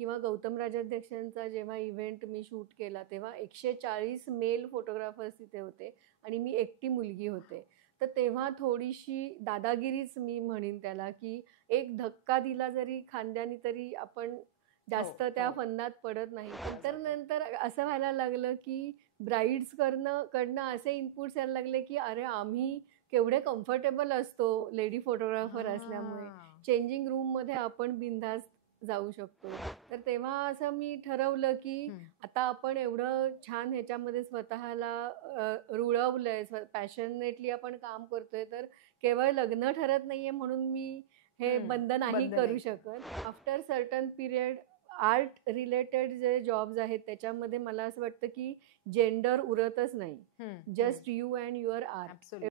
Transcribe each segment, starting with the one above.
किंवा गौतम राजाध्यक्षांचा जेव्हा इव्हेंट मी शूट केला तेव्हा 140 मेल फोटोग्राफर्स तिथे होते आणि मी एकटी मुलगी होते. तर तेव्हा थोडीशी दादागिरीच मी म्हणेन त्याला, की एक धक्का दिला जरी खांद्याने तरी आपण जास्त त्या फंदात पडत नाही. नंतर असं व्हायला लागलं, की ब्राईड्स कडनं असे इनपुट्स यायला लागले, की अरे आम्ही केवढे कम्फर्टेबल असतो लेडी फोटोग्राफर असल्यामुळे. चेंजिंग रूममध्ये आपण बिनधास्त जाऊ शकतो. तर तेव्हा असं मी ठरवलं, की आता आपण एवढं छान ह्याच्यामध्ये स्वतःला रुळवलंय, पॅशनेटली आपण काम करतोय, तर केवळ लग्न ठरत नाहीये म्हणून मी हे बंद नाही करू शकत. After certain period art related जे जॉब्स आहेत त्याच्यामध्ये मला असं वाटतं, की जेंडर उरतच नाही. Just you and your art.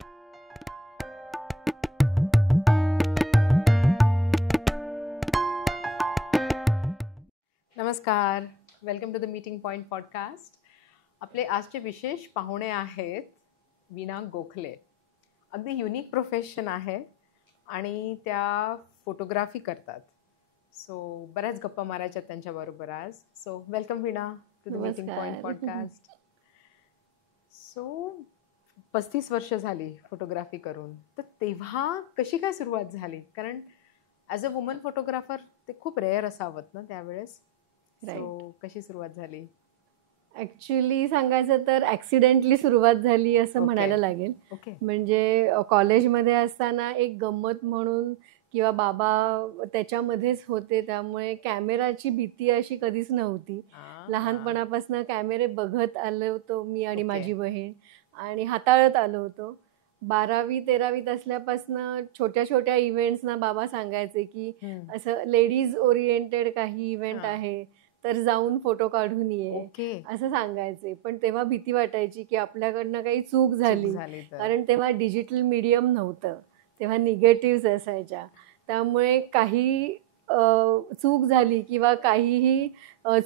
नमस्कार, welcome to the meeting point podcast. आपले आजचे विशेष पाहुणे आहेत वीणा गोखले. अगदी युनिक प्रोफेशन आहे आणि त्या फोटोग्राफी करतात. सो बऱ्याच गप्पा मारायच्या त्यांच्याबरोबर आज. So welcome Veena to the meeting point podcast. So 35 वर्ष झाली फोटोग्राफी करून. तर तेव्हा कशी काय सुरुवात झाली? कारण ॲज अ वुमन फोटोग्राफर ते खूप रेअर असावं ना त्यावेळेस. सो कशी सुरुवात झाली? ॲक्च्युली सांगायचं तर ॲक्सिडेंटली सुरुवात झाली असं म्हणायला लागेल. म्हणजे कॉलेजमध्ये असताना एक गंमत म्हणून किंवा बाबा त्याच्यामध्येच होते त्यामुळे कॅमेराची भीती अशी कधीच नव्हती. लहानपणापासून कॅमेरे बघत आलो होतो मी आणि माझी बहीण आणि हाताळत आलो होतो. 12वी-13वीत असल्यापासून छोट्या छोट्या इव्हेंट्सना बाबा सांगायचे की असं लेडीज ओरिएंटेड काही इव्हेंट आहे तर जाऊन फोटो काढून ये असं सांगायचे. पण तेव्हा भीती वाटायची की आपल्याकडनं काही चूक झाली, कारण तेव्हा डिजिटल मीडियम नव्हतं, तेव्हा निगेटिव्हज असायच्या. त्यामुळे काही चूक झाली किंवा काहीही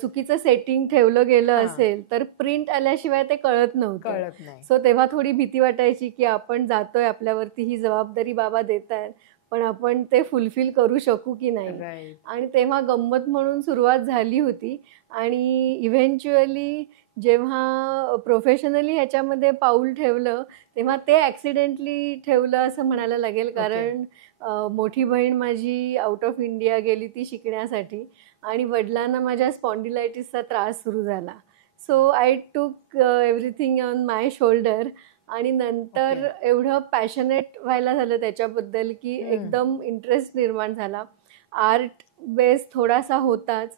चुकीचं सेटिंग ठेवलं गेलं असेल तर प्रिंट आल्याशिवाय ते कळत नव्हतं. सो तेव्हा थोडी भीती वाटायची की आपण जातोय, आपल्यावरती ही जबाबदारी बाबा देत आहेत, पण आपण ते फुलफिल करू शकू की नाही. आणि तेव्हा गंमत म्हणून सुरुवात झाली होती आणि इव्हेंच्युअली जेव्हा प्रोफेशनली ह्याच्यामध्ये पाऊल ठेवलं तेव्हा ते ॲक्सिडेंटली ठेवलं असं म्हणायला लागेल. कारण मोठी बहीण माझी आउट ऑफ इंडिया गेली ती शिकण्यासाठी आणि वडिलांना माझ्या स्पॉन्डिलायटिसचा त्रास सुरू झाला. सो आय टूक एव्हरीथिंग ऑन माय शोल्डर आणि नंतर एवढं पॅशनेट व्हायला झालं त्याच्याबद्दल की एकदम इंटरेस्ट निर्माण झाला. आर्ट बेस थोडासा होताच,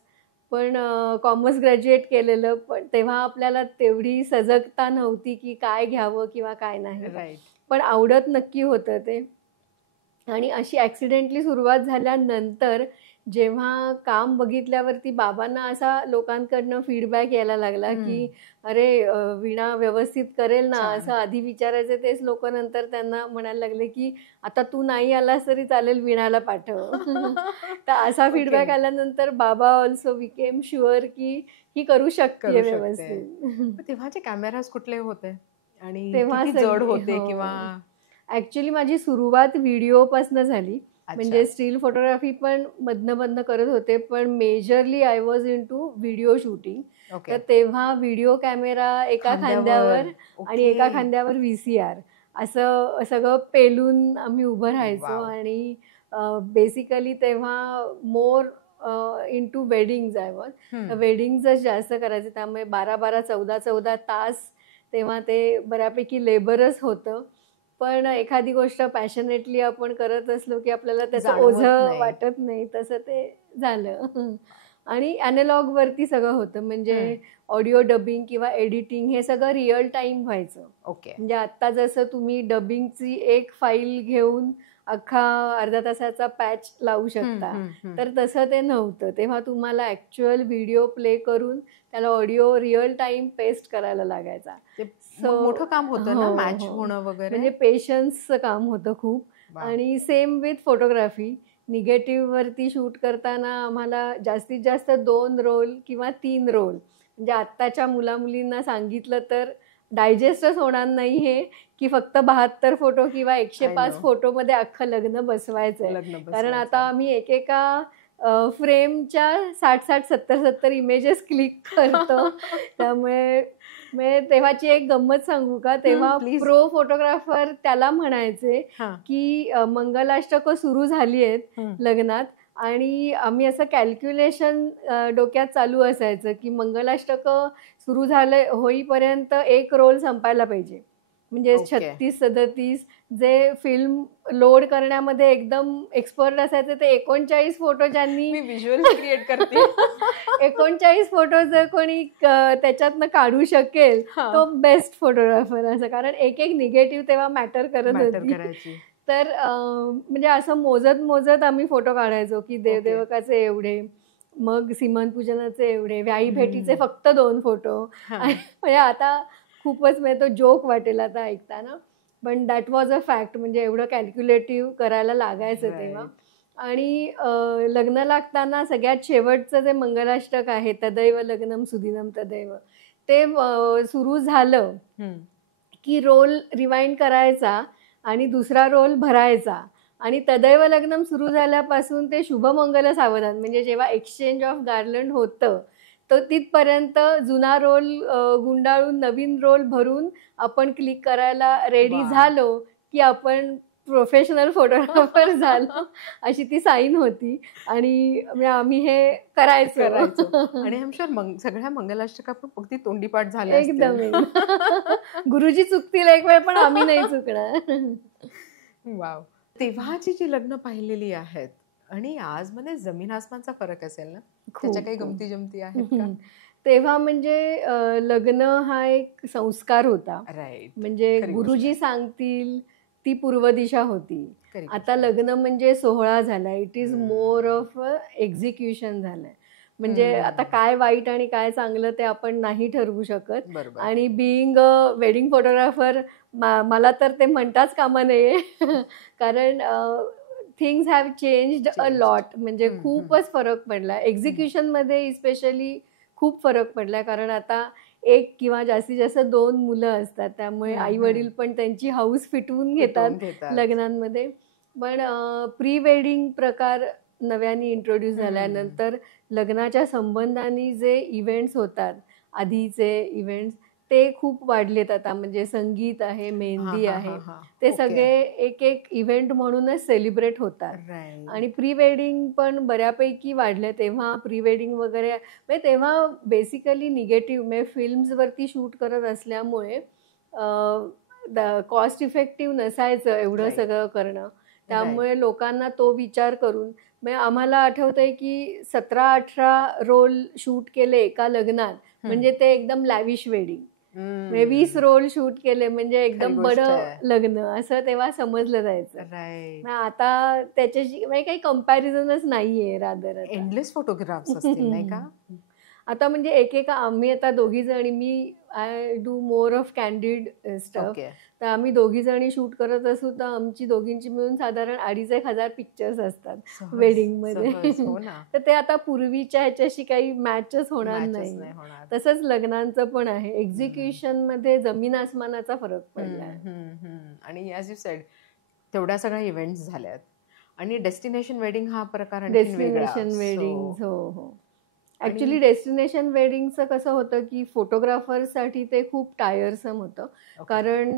पण कॉमर्स ग्रॅज्युएट केलेलं, पण तेव्हा आपल्याला तेवढी सजगता नव्हती की काय घ्यावं किंवा काय नाही. पण आवडत नक्की होतं ते. आणि अशी ॲक्सिडेंटली सुरुवात झाल्यानंतर जेव्हा काम बघितल्यावरती बाबांना असा लोकांकडनं फीडबॅक यायला लागला की अरे वीणा व्यवस्थित करेल ना, असं आधी विचारायचे तेच लोक नंतर त्यांना म्हणायला लागले की आता तू नाही आलास तरी चालेल, वीणाला पाठव. तर असा फीडबॅक आल्यानंतर बाबा ऑल्सो बिकेम शुअर की ही करू शकते व्यवस्थित. तेव्हाचे कॅमेराज कुठले होते आणि तेव्हा जड होते? किंवा ॲक्च्युली माझी सुरुवात व्हिडिओपासून झाली. म्हणजे स्टील फोटोग्राफी पण मधनं करत होते, पण majorly I was into video shooting. तर तेव्हा व्हिडिओ कॅमेरा एका खांद्यावर आणि एका खांद्यावर VCR असं सगळं पेलून आम्ही उभं राहायचो. आणि बेसिकली तेव्हा मोर इन टू वेडिंग्ज आय वॉज. तर वेडिंग्जच जास्त करायचे, त्यामुळे 12-12, 14-14 तास तेव्हा ते बऱ्यापैकी लेबरच होतं. पण एखादी गोष्ट पॅशनेटली आपण करत असलो की आपल्याला त्याचं ओझं वाटत नाही, तसं ते झालं. आणि ॲनालॉगवरती सगळं होतं, म्हणजे ऑडिओ डबिंग किंवा एडिटिंग हे सगळं रिअल टाईम व्हायचं. म्हणजे आत्ता जसं तुम्ही डबिंगची एक फाईल घेऊन अख्खा अर्धा तासाचा पॅच लावू शकता, तर तसं ते नव्हतं. तेव्हा तुम्हाला ॲक्च्युअल व्हिडिओ प्ले करून त्याला ऑडिओ रिअल टाईम पेस्ट करायला लागायचा. मोठं काम होतं ना, मॅच होणं वगैरे. म्हणजे पेशन्सचं काम होतं खूप. आणि सेम विथ फोटोग्राफी. निगेटिव्हवरती शूट करताना आम्हाला जास्तीत जास्त 2 रोल किंवा 3 रोल, म्हणजे आत्ताच्या मुलामुलींना सांगितलं तर डायजेस्टच होणार नाही हे की फक्त 72 फोटो किंवा 105 फोटोमध्ये अख्खं लग्न बसवायचं आहे. कारण आता आम्ही एकेका फ्रेमच्या 60-60, 70-70 इमेजेस क्लिक करतो. त्यामुळे तेव्हाची एक गंमत सांगू का, तेव्हा प्रो फोटोग्राफर त्याला म्हणायचे की मंगलाष्टकं सुरू झाली आहेत लग्नात, आणि आम्ही असं कॅल्क्युलेशन डोक्यात चालू असायचं की मंगलाष्टकं सुरू झाले होईपर्यंत एक रोल संपायला पाहिजे. म्हणजे 36-37 जे फिल्म लोड करण्यामध्ये एकदम एक्सपर्ट असायचे ते 39 फोटो ज्यांनी व्हिज्युअल क्रिएट करते 39 फोटो जर कोणी त्याच्यातनं काढू शकेल तो बेस्ट फोटोग्राफर असं. कारण एक निगेटिव्ह तेव्हा मॅटर करत होती. तर म्हणजे असं मोजत आम्ही फोटो काढायचो की देवदेवकाचे एवढे, मग सीमंतपूजनाचे एवढे, व्याई भेटीचे फक्त 2 फोटो. म्हणजे आता खूपच म्हणजे तो जोक वाटेल आता ऐकताना, पण दॅट वॉज अ फॅक्ट. म्हणजे एवढं कॅल्क्युलेटिव्ह करायला लागायचं तेव्हा. आणि लग्न लागताना सगळ्यात शेवटचं जे मंगलाष्टक आहे, तदैव लग्नम सुदिनम तदैव, ते सुरू झालं की रोल रिवाइंड करायचा आणि दुसरा रोल भरायचा. आणि तदैव लग्नम सुरू झाल्यापासून ते शुभमंगल सावधान, म्हणजे जेव्हा एक्सचेंज ऑफ गार्लंड होतं तर तिथपर्यंत जुना रोल गुंडाळून नवीन रोल भरून आपण क्लिक करायला रेडी झालो की आपण प्रोफेशनल फोटोग्राफर झालो, अशी ती साईन होती. आणि आम्ही हे करायचो. आणि आय एम शुअर सगळ्या मंगलाष्टका पण अगदी तोंडीपाठ झाल्या एकदम. गुरुजी चुकतील एक वेळ पण आम्ही नाही चुकणार. वाव. तेव्हाची जी लग्न पाहिलेली आहेत आणि आज मध्ये जमीन आसमानचा फरक असेल ना, त्याच्या काही गमती जमती आहेत का? तेव्हा म्हणजे लग्न हा एक संस्कार होता. म्हणजे गुरुजी सांगतील ती पूर्व दिशा होती. आता लग्न म्हणजे सोहळा झालाय. It is more of execution झालंय. म्हणजे आता काय वाईट आणि काय चांगलं ते आपण नाही ठरवू शकत. आणि बिईंग अ वेडिंग फोटोग्राफर मला तर ते म्हणताच कामा नये कारण things have changed a lot. म्हणजे खूपच फरक पडला एक्झिक्युशनमध्ये, स्पेशली खूप फरक पडलाय. कारण आता एक किंवा जास्तीत जास्त 2 मुलं असतात, त्यामुळे आई वडील पण त्यांची हौस फिटवून घेतात लग्नांमध्ये. पण प्री वेडिंग प्रकार नव्याने इंट्रोड्यूस झाल्यानंतर लग्नाच्या संबंधाने जे इव्हेंट्स होतात, आधीचे इव्हेंट्स ते खूप वाढलेत आता. म्हणजे संगीत आहे, मेहंदी आहे, ते सगळे एक इव्हेंट म्हणूनच सेलिब्रेट होतात. आणि प्री वेडिंग पण बऱ्यापैकी वाढले. तेव्हा प्री वेडिंग वगैरे म्हणजे तेव्हा बेसिकली निगेटिव्ह म्हणजे फिल्म्सवरती शूट करत असल्यामुळे कॉस्ट इफेक्टिव्ह नसायचं एवढं सगळं करणं. त्यामुळे लोकांना तो विचार करून म्हणजे आम्हाला आठवतंय की 17-18 रोल शूट केले एका लग्नात म्हणजे ते एकदम लॅविश वेडिंग. 20 रोल शूट केले म्हणजे एकदम बडं लग्न असं तेव्हा समजलं जायचं. आता त्याच्याशी म्हणजे काही कम्पॅरिझनच नाहीये. रादर एंडलेस फोटोग्राफ्स असतील नाही का आता. म्हणजे एकेका आम्ही आता दोघी जणी, मी I do more of candid stuff, तर आम्ही दोघी जणी शूट करत असू तर आमची दोघींची मिळून साधारण 2,500 पिक्चर्स असतात वेडिंग मध्ये. तर ते आता पूर्वीच्या ह्याच्याशी काही मॅचच होणार नाही. तसंच लग्नांचं पण आहे. एक्झिक्युशन मध्ये जमीन आसमानाचा फरक पडलाय. आणि ॲज यू सेड तेवढ्या सगळ्या इव्हेंट्स झाल्यात. आणि डेस्टिनेशन वेडिंग हा प्रकार डेस्टिनेशन वेडिंग. हो. ॲक्च्युली डेस्टिनेशन वेडिंगचं कसं होतं की फोटोग्राफरसाठी ते खूप टायरसम होतं. कारण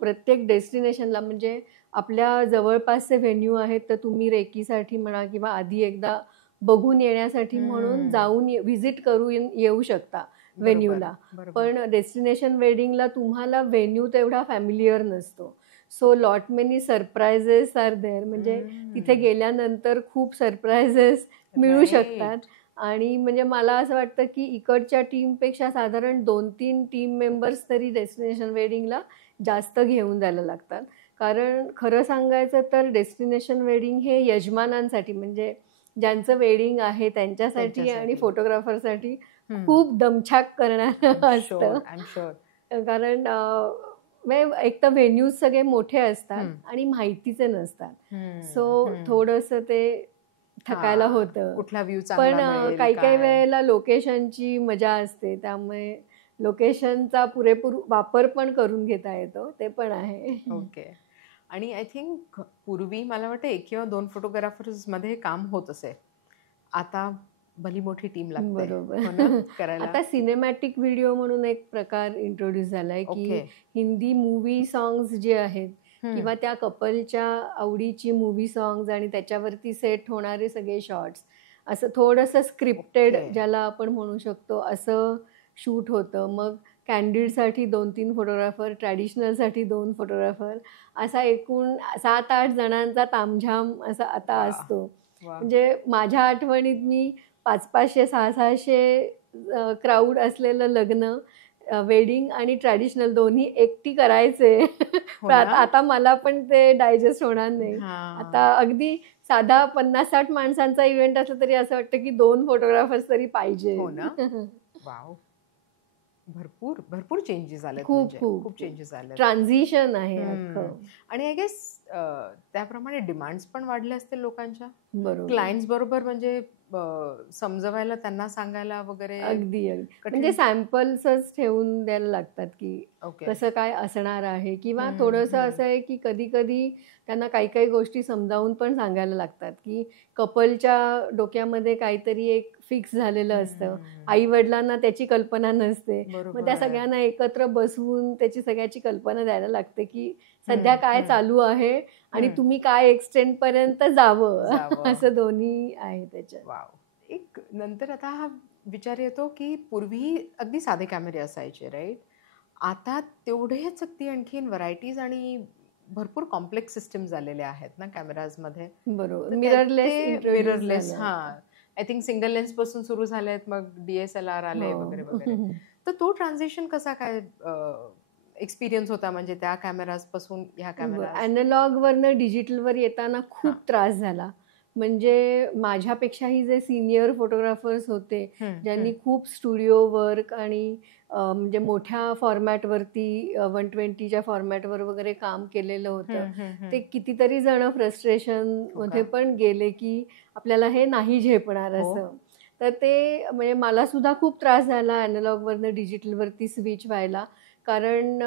प्रत्येक डेस्टिनेशनला म्हणजे आपल्या जवळपासचे व्हेन्यू आहेत तर तुम्ही रेकीसाठी म्हणा किंवा आधी एकदा बघून येण्यासाठी म्हणून जाऊन व्हिजिट करून येऊ शकता व्हेन्यूला. पण डेस्टिनेशन वेडिंगला तुम्हाला व्हेन्यू तेवढा फॅमिलियर नसतो. So lot many surprises are there. म्हणजे तिथे गेल्यानंतर खूप सरप्रायझेस मिळू शकतात. आणि म्हणजे मला असं वाटतं की इकडच्या टीमपेक्षा साधारण 2-3 टीम मेंबर्स तरी डेस्टिनेशन वेडिंगला जास्त घेऊन जायला लागतात. कारण खरं सांगायचं तर डेस्टिनेशन वेडिंग हे यजमानांसाठी म्हणजे ज्यांचं वेडिंग आहे त्यांच्यासाठी आणि फोटोग्राफरसाठी खूप दमछाक करणारं असतं. कारण एक तर व्हेन्यूज सगळे मोठे असतात आणि माहितीचे नसतात. सो थोडंसं ते थकायला होतं. पण काही वेळेला लोकेशनची मजा असते, त्यामुळे लोकेशनचा पुरेपूर वापर पण करून घेता येतो. ते पण आहे. ओके. आणि आय थिंक पूर्वी मला वाटतं 1 किंवा 2 फोटोग्राफर्स मध्ये काम होत असे. आता भली मोठी टीम लागते. बरोबर. करायला. आता सिनेमॅटिक व्हिडिओ म्हणून एक प्रकार इंट्रोड्यूस झालाय की हिंदी मूवी सॉंग्स जे आहेत किंवा त्या कपलच्या आवडीची मूवी सॉंग्स आणि त्याच्यावरती सेट होणारे सगळे शॉर्ट्स असं थोडंसं स्क्रिप्टेड ज्याला आपण म्हणू शकतो असं शूट होतं. मग कॅन्डिडसाठी 2-3 फोटोग्राफर, ट्रॅडिशनलसाठी 2 फोटोग्राफर, असा एकूण 7-8 जणांचा तामझाम असा आता असतो. म्हणजे माझ्या आठवणीत मी 500-500, 600-600 क्राऊड असलेलं लग्न, वेडिंग आणि ट्रॅडिशनल दोन्ही एकटी करायचे. आता मला पण ते डायजेस्ट होणार नाही. आता अगदी साधा 50-60 माणसांचा इव्हेंट असला तरी असं वाटतं की 2 फोटोग्राफर्स तरी पाहिजे. वाव, भरपूर चेंजेस आले. खूप चेंजेस आले. ट्रान्झिशन आहे. आणि आय गेस त्याप्रमाणे डिमांड्स पण वाढले असतील लोकांच्या. बरोबर. क्लायंट्स बरोबर म्हणजे समजवायला, त्यांना सांगायला वगैरे. अगदी म्हणजे सॅम्पल्सच ठेवून द्यायला लागतात की कसं काय असणार आहे. किंवा थोडंसं असं आहे की कधी कधी त्यांना काही गोष्टी समजावून पण सांगायला लागतात की कपलच्या डोक्यामध्ये काहीतरी एक फिक्स झालेलं असतं. आई वडिलांना त्याची कल्पना नसते. मग त्या सगळ्यांना एकत्र बसवून त्याची सगळ्याची कल्पना द्यायला लागते की सध्या काय चालू आहे आणि तुम्ही काय एक्सटेंड पर्यंत जावं. असं दोन्ही आहे त्याच्यात. एक नंतर आता हा विचार येतो की पूर्वी अगदी साधे कॅमेरे असायचे, राईट? आता तेवढेच अगदी आणखीन व्हरायटीज आणि भरपूर कॉम्प्लेक्स सिस्टम झालेले आहेत ना कॅमेराजमध्ये. बरोबर. Mirrorless. I think single lens पासून सुरू झालेत, मग DSLR आले वगैरे वगैरे. तर तो ट्रान्झिशन कसा काय एक्सपिरियन्स होता, म्हणजे त्या कॅमेराज पासून ह्या कॅमेरा? अॅनालॉग वरनं डिजिटलवर येताना खूप त्रास झाला. म्हणजे माझ्यापेक्षाही जे सिनियर फोटोग्राफर्स होते ज्यांनी खूप स्टुडिओ वर्क आणि म्हणजे मोठ्या फॉर्मॅटवरती 120च्या फॉर्मॅटवर वगैरे काम केलेलं होतं, ते कितीतरी जण फ्रस्ट्रेशन मध्ये पण गेले की आपल्याला हे नाही झेपणार असं. तर ते म्हणजे मला सुद्धा खूप त्रास झाला अॅनालॉगवरनं डिजिटलवरती स्विच व्हायला. कारण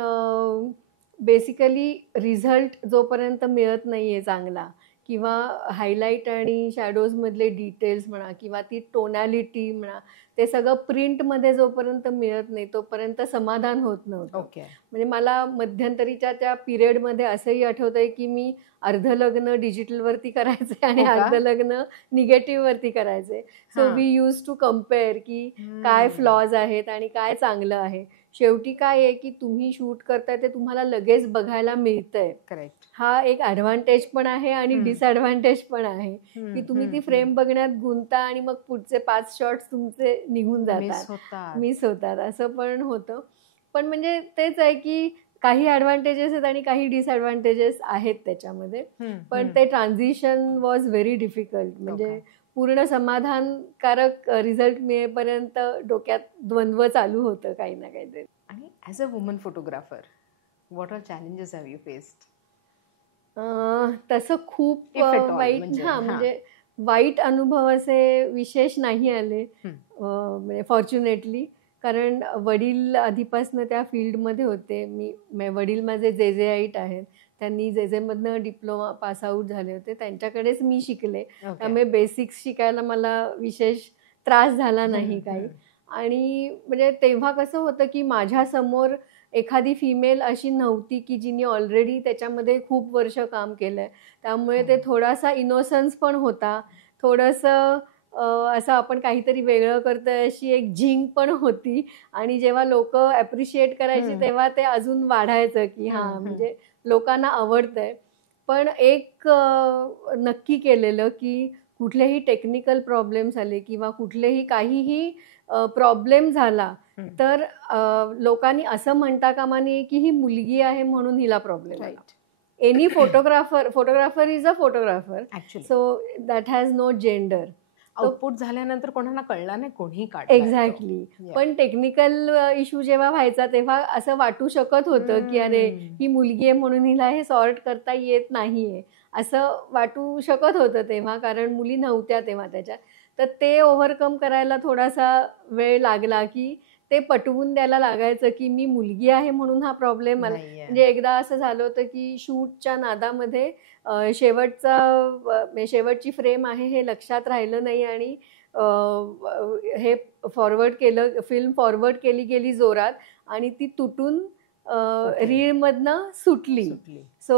बेसिकली रिझल्ट जोपर्यंत मिळत नाही आहे चांगला, किंवा हायलाईट आणि शॅडोजमधले डिटेल्स म्हणा किंवा ती टोनॅलिटी म्हणा, ते सगळं प्रिंटमध्ये जोपर्यंत मिळत नाही तोपर्यंत समाधान होत नव्हतं. म्हणजे मला मध्यंतरीच्या त्या पिरियडमध्ये असंही आठवतंय की मी अर्ध लग्न डिजिटलवरती करायचे आणि अर्ध लग्न निगेटिव्हवरती करायचे. So we use to compare की काय फ्लॉज आहेत आणि काय चांगलं आहे. शेवटी काय आहे की तुम्ही शूट करताय ते तुम्हाला लगेच बघायला मिळतंय. करेक्ट. हा एक ॲडव्हान्टेज पण आहे आणि डिसॲडव्हान्टेज पण आहे की तुम्ही ती फ्रेम बघण्यात गुंता आणि मग पुढचे 5 शॉट्स तुमचे निघून जातात, मिस होतात, असं पण होतं. पण म्हणजे तेच आहे की काही ॲडव्हान्टेजेस आहेत आणि काही डिसॲडव्हान्टेजेस आहेत त्याच्यामध्ये. पण ते ट्रान्झिशन वॉज व्हेरी डिफिकल्ट. म्हणजे पूर्ण समाधानकारक रिझल्ट मिळेपर्यंत डोक्यात द्वंद्व चालू होतं काही ना काहीतरी. आणि as a woman photographer, what are challenges have you faced? तसं खूप वाईट, म्हणजे वाईट अनुभव असे विशेष नाही आले म्हणजे फॉर्च्युनेटली. कारण वडील आधीपासून त्या फील्डमध्ये होते. वडील माझे JJIT आहेत. त्यांनी JJमधनं डिप्लोमा पासआउट झाले होते. त्यांच्याकडेच मी शिकले. त्यामुळे बेसिक्स शिकायला मला विशेष त्रास झाला नाही काही. आणि म्हणजे तेव्हा कसं होतं की माझ्यासमोर एखादी फिमेल अशी नव्हती की जिने ऑलरेडी त्याच्यामध्ये खूप वर्ष काम केलं आहे. त्यामुळे ते थोडासा इनोसन्स पण होता. थोडंसं असं आपण काहीतरी वेगळं करतोय अशी एक झिंग पण होती. आणि जेव्हा लोक ॲप्रिशिएट करायचे तेव्हा ते अजून वाढायचं की हां, म्हणजे लोकांना आवडतंय. पण एक नक्की केलेलं की कुठलेही टेक्निकल प्रॉब्लेम्स आले किंवा कुठलेही काहीही प्रॉब्लेम झाला तर लोकांनी असं म्हणता कामा नये की ही मुलगी आहे म्हणून हिला प्रॉब्लेम आला. Any photographer is a photographer, so that has no gender. Output झाल्यानंतर कोणाला कळला नाही, कोणीही काढलं. एक्झॅक्टली. पण टेक्निकल इश्यू जेव्हा व्हायचा तेव्हा असं वाटू शकत होतं की अरे ही मुलगी आहे म्हणून हिला हे सॉर्ट करता येत नाहीये, असं वाटू शकत होतं तेव्हा, कारण मुली नव्हत्या तेव्हा त्याच्यात. तर ते ओव्हरकम करायला थोडासा वेळ लागला की ते पटवून द्यायला लागायचं की मी मुलगी आहे म्हणून हा प्रॉब्लेम मला. म्हणजे एकदा असं झालं होतं की शूटच्या नादामध्ये शेवटची फ्रेम आहे हे लक्षात राहिलं नाही आणि हे फॉरवर्ड केलं, फिल्म फॉरवर्ड केली गेली जोरात आणि ती तुटून रीलमधनं सुटली. सो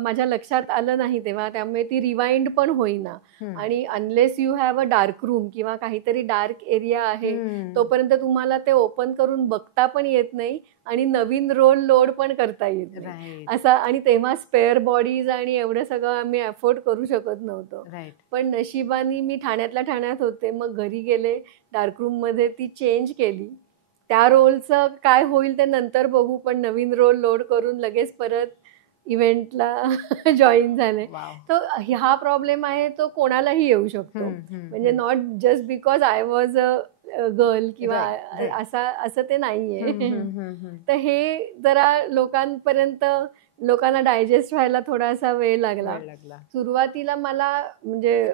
माझ्या लक्षात आलं नाही तेव्हा, त्यामुळे ती रिवाइंड पण होईना. आणि unless you have a dark room किंवा काहीतरी डार्क एरिया आहे तोपर्यंत तुम्हाला ते ओपन करून बघता पण येत नाही आणि नवीन रोल लोड पण करता येत नाही असा. आणि तेव्हा स्पेअर बॉडीज आणि एवढं सगळं आम्ही अफोर्ड करू शकत नव्हतो. पण नशिबाने मी ठाण्यातल्या ठाण्यात होते. मग घरी गेले, डार्क रूममध्ये ती चेंज केली. त्या रोलचं काय होईल ते नंतर बघू, पण नवीन रोल लोड करून लगेच परत इव्हेंटला जॉईन झाले. तो हा प्रॉब्लेम आहे, तो कोणालाही येऊ शकतो. म्हणजे not just because I was a girl किंवा असं ते नाहीये. तर हे जरा लोकांना डायजेस्ट व्हायला थोडासा वेळ लागला. सुरुवातीला मला म्हणजे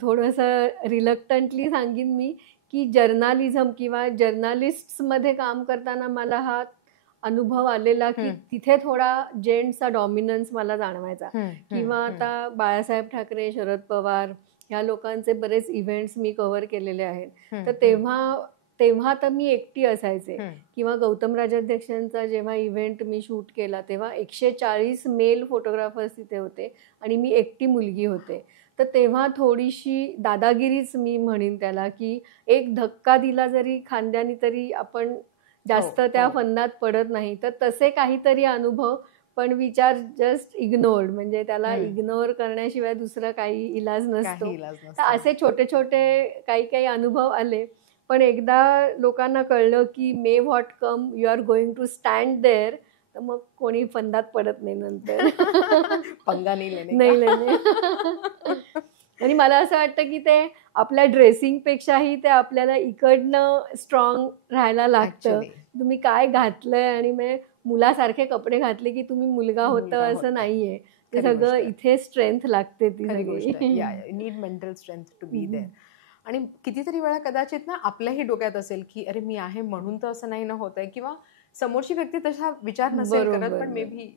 थोडंसं रिलक्टंटली सांगीन मी की जर्नालिझम किंवा जर्नालिस्टमध्ये काम करताना मला हा अनुभव आलेला की तिथे थोडा जेंट्सचा डॉमिनन्स मला जाणवायचा. किंवा आता बाळासाहेब ठाकरे, शरद पवार ह्या लोकांचे बरेच इव्हेंट्स मी कव्हर केलेले आहेत. तर तेव्हा तर मी एकटी असायचे. किंवा गौतम राजाध्यक्षांचा जेव्हा इव्हेंट मी शूट केला तेव्हा 140 मेल फोटोग्राफर्स तिथे होते आणि मी एकटी मुलगी होते. तर तेव्हा थोडीशी दादागिरीच मी म्हणेन त्याला, की एक धक्का दिला जरी खांद्यानी तरी आपण जास्त त्या फंदात पडत नाही. तर तसे काहीतरी अनुभव, पण विचार जस्ट इग्नोर्ड. म्हणजे त्याला इग्नोर करण्याशिवाय दुसरा काही इलाज नसतो. तर असे छोटे छोटे काही अनुभव आले. पण एकदा लोकांना कळलं की may what come you are going to stand there, तर मग कोणी फंदात पडत नाही नंतर. पंगा नाही. आणि मला असं वाटतं की ते आपल्या ड्रेसिंगपेक्षाही ते आपल्याला इकडनं स्ट्रॉंग राहायला लागतं. तुम्ही काय घातलंय आणि मग मुलासारखे कपडे घातले की तुम्ही मुलगा होतं असं नाहीये. ते सगळं इथे स्ट्रेंथ लागते ती सगळी. Need mental strength to be there. आणि कितीतरी वेळा कदाचित ना आपल्याही डोक्यात असेल की अरे मी आहे म्हणून तर असं नाही ना होत आहे, किंवा समोरची व्यक्ती तसा विचार नसेल करत, पण मे बी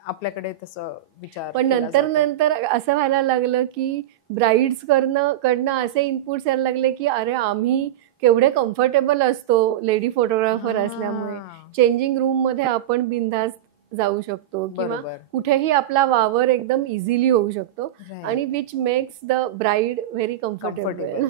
आपल्याकडे तसं विचार. पण नंतर असं व्हायला लागलं की ब्राईड्स कडनं असे इनपुट्स यायला लागले की अरे आम्ही केवढे कम्फर्टेबल असतो लेडी फोटोग्राफर असल्यामुळे. चेंजिंग रूम मध्ये आपण बिनधास्त जाऊ शकतो किंवा कुठेही आपला वावर एकदम इझिली होऊ शकतो आणि which makes the bride very comfortable.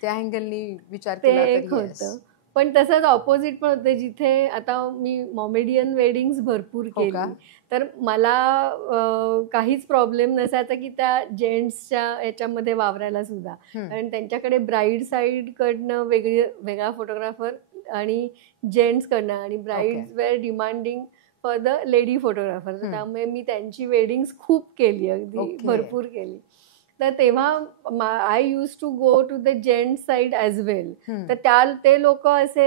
त्या अँगलनी विचार ते एक होतं. पण तसंच ऑपोजिट पण होतं, जिथे आता मी मॉमेडियन वेडिंग्स भरपूर केली तर मला काहीच प्रॉब्लेम नसायचा की त्या जेंट्सच्या याच्यामध्ये वावरायला सुद्धा. कारण त्यांच्याकडे ब्राईड साईडकडनं वेगळा फोटोग्राफर आणि जेंट्सकडनं, आणि brides were demanding for the lady photographer. त्यामुळे मी त्यांची वेडिंग्स खूप केली, अगदी भरपूर केली. तर तेव्हा I use to go to the gent side as well. तर ते लोक असे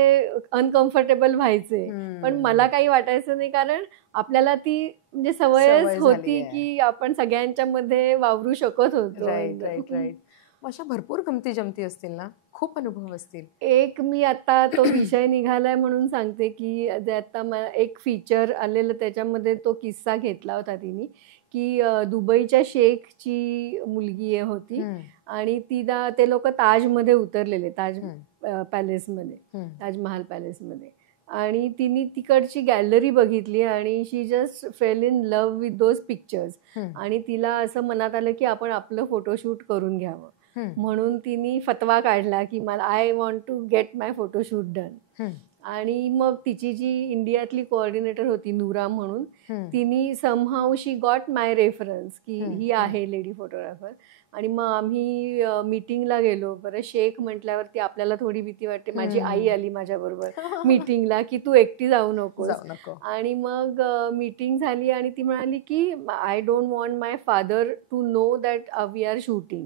अनकम्फर्टेबल व्हायचे, पण मला काही वाटायचं नाही, कारण आपल्याला ती म्हणजे सवयच होती की आपण सगळ्यांच्या मध्ये वावरू शकत होतो. राईट. अशा भरपूर गमती जमती असतील ना, खूप अनुभव असतील. एक मी आता तो विषय निघालाय म्हणून सांगते की आता एक फीचर आलेलं, त्याच्यामध्ये तो किस्सा घेतला होता तिने की दुबईच्या शेखची मुलगी होती आणि ते लोक ताजमध्ये उतरलेले, ताज पॅलेसमध्ये, ताजमहाल पॅलेसमध्ये. आणि तिने तिकडची गॅलरी बघितली आणि she just fell in love with those pictures. आणि तिला असं मनात आलं की आपण आपलं फोटोशूट करून घ्यावं. म्हणून तिने फतवा काढला की मला I want to get my photoshoot done. आणि मग तिची जी इंडियातली कोऑर्डिनेटर होती नूरा म्हणून, तिने समहाऊ शी गॉट माय रेफरन्स की ही आहे लेडी फोटोग्राफर. आणि मग आम्ही मीटिंगला गेलो. बरं, शेख म्हटल्यावरती आपल्याला थोडी भीती वाटते. माझी आई आली माझ्याबरोबर मीटिंगला की तू एकटी जाऊ नको. आणि मग मीटिंग झाली आणि ती म्हणाली की I don't want my father to know that we are shooting.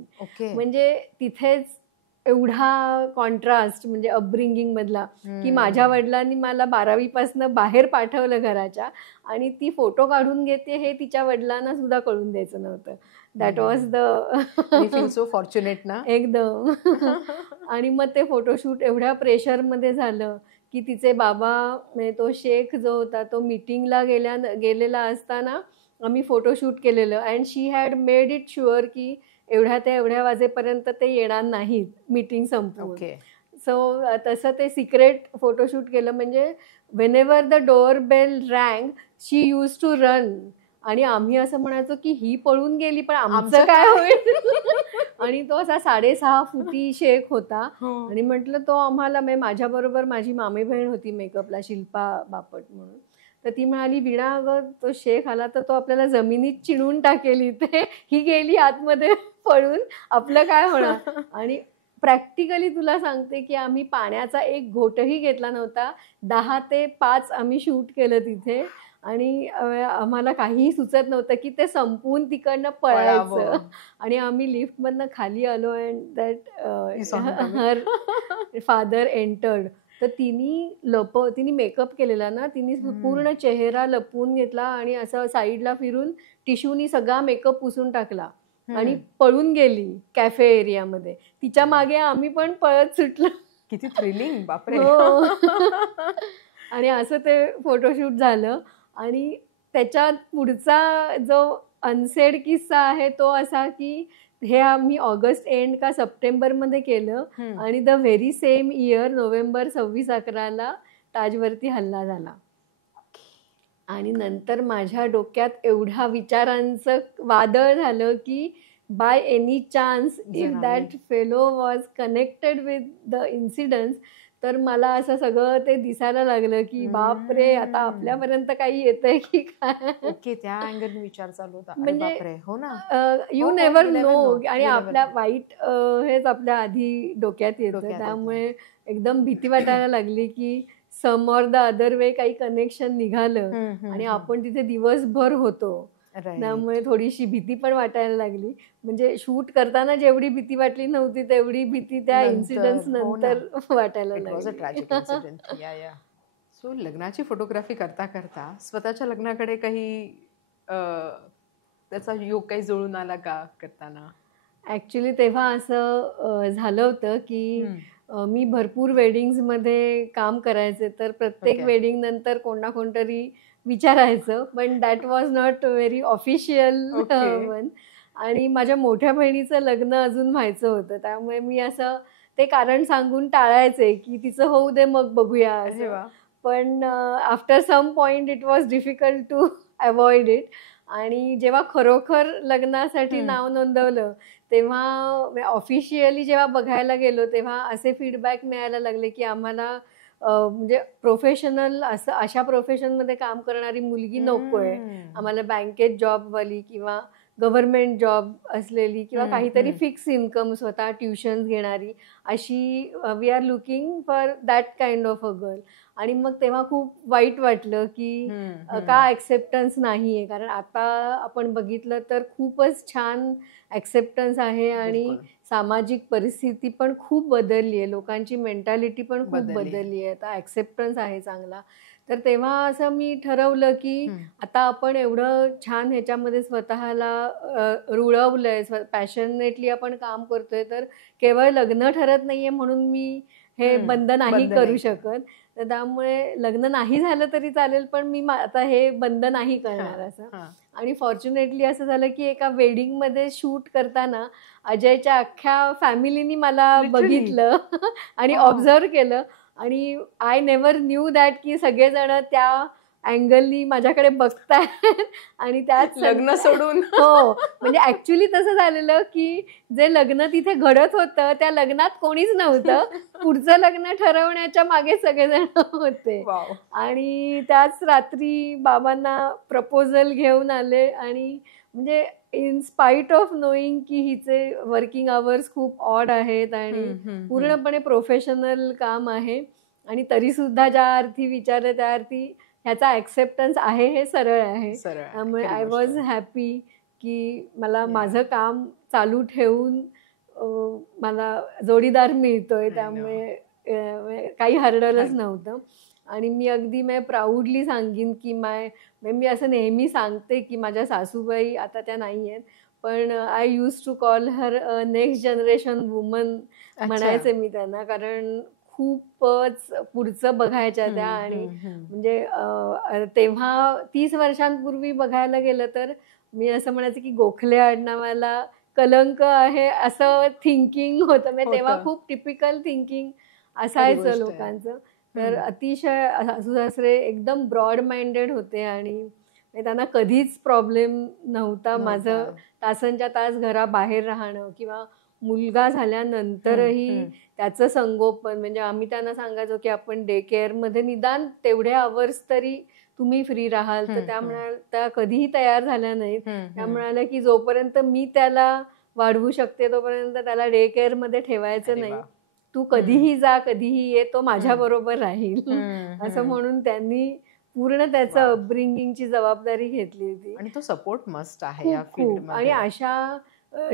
म्हणजे तिथेच एवढा कॉन्ट्रास्ट, म्हणजे अपब्रिंगिंग मधला, की माझ्या वडिलांनी मला 12वी पासनं बाहेर पाठवलं घराच्या, आणि ती फोटो काढून घेते हे तिच्या वडिलांना सुद्धा कळून द्यायचं नव्हतं. That was the so fortunate ना एकदम. आणि मग ते फोटोशूट एवढ्या प्रेशरमध्ये झालं की तिचे बाबा, म्हणजे तो शेख जो होता, तो मीटिंगला गेलेला असताना आम्ही फोटोशूट केलेलं. And she had made it sure की एवढ्या ते एवढ्या वाजेपर्यंत ते येणार नाहीत मीटिंग संपवून. सो तसं ते सिक्रेट फोटोशूट केलं. म्हणजे whenever the door bell rang she use to run. आणि आम्ही असं म्हणायचो की ही पळून गेली पण आमचं काय होईल. आणि तो असा 6.5 फुटी शेख होता. आणि म्हटलं तो आम्हाला, माझ्याबरोबर माझी मामी बहीण होती मेकअपला, शिल्पा बापट म्हणून. तर ती म्हणाली, वीणा अगं तो शेख आला तर तो आपल्याला जमिनीत चिणून टाकेल इथे, ही गेली आतमध्ये पळून, आपलं काय होणार. आणि प्रॅक्टिकली तुला सांगते की आम्ही पाण्याचा एक घोटही घेतला नव्हता. 10 ते 5 आम्ही शूट केलं तिथे. आणि आम्हाला काहीही सुचत नव्हतं की ते संपून तिकडनं पळायचं. आणि आम्ही लिफ्टमधनं खाली आलो and that her father entered. तर तिने मेकअप केलेला ना, तिने पूर्ण चेहरा लपवून घेतला आणि असं साईडला फिरून टिश्यूनी सगळा मेकअप पुसून टाकला आणि पळून गेली कॅफे एरियामध्ये. तिच्या मागे आम्ही पण पळत सुटलो. किती थ्रिलिंग, बापरे. आणि असं ते फोटोशूट झालं. आणि त्याच्यात पुढचा जो अनसेड किस्सा आहे तो असा की हे आम्ही ऑगस्ट एंड का सप्टेंबरमध्ये केलं. आणि the very same year November 26-11 ताजवरती हल्ला झाला. आणि नंतर माझ्या डोक्यात एवढ्या विचारांचं वादळ झालं की by any chance if that fellow was connected with the incidence, तर मला असं सगळं ते दिसायला लागलं की बाप रे, आता आपल्यापर्यंत काही येतंय की काय. ओके, त्या अँगल विचार चालू होता. म्हणजे हो ना, यू नेव्हर नो. आणि आपल्या वाईट हेच आपल्या आधी डोक्यात येतं. त्यामुळे एकदम भीती वाटायला लागली की सम ऑर द अदर वे काही कनेक्शन निघालं. आणि आपण तिथे दिवसभर होतो, त्यामुळे थोडीशी भीती पण वाटायला लागली. म्हणजे शूट करताना जेवढी भीती वाटली नव्हती तेवढी भीती त्या इन्सिडेंट्स नंतर वाटायला लागली. सो लग्नाची फोटोग्राफी करता करता स्वतःच्या लग्नाकडे काही त्याचा योग काही जुळून आला का करताना? ऍक्च्युली तेव्हा असं झालं होतं की मी भरपूर वेडिंग्समध्ये काम करायचे. तर प्रत्येक वेडिंग नंतर कोण ना कोणतरी विचारायचं, पण that was not very official one. आणि माझ्या मोठ्या बहिणीचं लग्न अजून व्हायचं होतं, त्यामुळे मी असं ते कारण सांगून टाळायचे की तिचं होऊ दे मग बघूया. पण after some point it was difficult to avoid it. आणि जेव्हा खरोखर लग्नासाठी नाव नोंदवलं तेव्हा ऑफिशियली जेव्हा बघायला गेलो तेव्हा असे फीडबॅक मिळायला लागले की आम्हाला म्हणजे प्रोफेशनल असं अशा प्रोफेशनमध्ये काम करणारी मुलगी नकोय. आम्हाला बँकेत जॉबवाली किंवा गव्हर्नमेंट जॉब असलेली किंवा काहीतरी फिक्स इन्कम, स्वतः ट्युशन्स घेणारी, अशी we are looking for that kind of a girl. आणि मग तेव्हा खूप वाईट वाटलं की का ॲक्सेप्टन्स नाही आहे. कारण आता आपण बघितलं तर खूपच छान ॲक्सेप्टन्स आहे आणि सामाजिक परिस्थिती पण खूप बदलली आहे, लोकांची मेंटॅलिटी पण खूप बदलली आहे, आता ॲक्सेप्टन्स आहे चांगला. तर तेव्हा असं मी ठरवलं की आता आपण एवढं छान ह्याच्यामध्ये स्वतःला रुळवलंय, पॅशनेटली आपण काम करतोय, तर केवळ लग्न ठरत नाहीये म्हणून मी हे बंद नाही करू शकत. तर त्यामुळे लग्न नाही झालं तरी चालेल, पण मी आता हे बंद नाही करणार असं. आणि फॉर्च्युनेटली असं झालं की एका वेडिंगमध्ये शूट करताना अजयच्या अख्ख्या फॅमिलीनी मला बघितलं आणि ऑब्झर्व केलं. आणि आय नेव्हर न्यू दॅट की सगळेजण त्या अँगलनी माझ्याकडे बघतायत आणि त्यात लग्न सोडून. हो, म्हणजे ऍक्च्युली तसं झालेलं की जे लग्न तिथे घडत होतं त्या लग्नात कोणीच नव्हतं, पुढचं लग्न ठरवण्याच्या मागे सगळेजण होते. आणि त्याच रात्री बाबांना प्रपोजल घेऊन आले. आणि म्हणजे इन स्पाइट ऑफ नोईंग की हिचे वर्किंग आवर्स खूप ऑड आहेत आणि पूर्णपणे प्रोफेशनल काम आहे, आणि तरी सुद्धा ज्या अर्थी विचारलं त्या अर्थी ह्याचा ॲक्सेप्टन्स आहे, हे सरळ आहे. त्यामुळे आय वॉज हॅपी की मला माझं काम चालू ठेवून मला जोडीदार मिळतोय, त्यामुळे काही हरडलच नव्हतं. आणि मी अगदी प्राऊडली सांगीन की मी असं नेहमी सांगते की माझ्या सासूबाई आता त्या नाही आहेत, पण I use to call her next generation woman म्हणायचे मी त्यांना, कारण खूपच पुढचं बघायच्या त्या. आणि म्हणजे तेव्हा 30 वर्षांपूर्वी बघायला गेलं तर मी असं म्हणायचं की गोखले आडनावाला कलंक आहे असं थिंकिंग होतं. म्हणजे तेव्हा खूप टिपिकल थिंकिंग असायचं लोकांचं. तर अतिशय सासू सासरे एकदम ब्रॉड माइंडेड होते आणि त्यांना कधीच प्रॉब्लेम नव्हता माझं तासनच्या तास घराबाहेर राहणं किंवा मुलगा झाल्यानंतरही त्याचं संगोपन. म्हणजे आम्ही त्यांना सांगायचो की आपण डे केअरमध्ये निदान तेवढे आवर्स तरी तुम्ही फ्री राहाल. तर त्या कधीही तयार झाल्या नाहीत. त्या म्हणाल्या की जोपर्यंत मी त्याला वाढवू शकते तोपर्यंत त्याला डे केअरमध्ये ठेवायचं नाही. तू कधीही जा, कधीही ये, तो माझ्या बरोबर राहील. असं म्हणून त्यांनी पूर्ण त्याचं अपब्रिंगिंगची जबाबदारी घेतली होती. आणि तो सपोर्ट मस्ट आहे या फील्डमध्ये. आणि अशा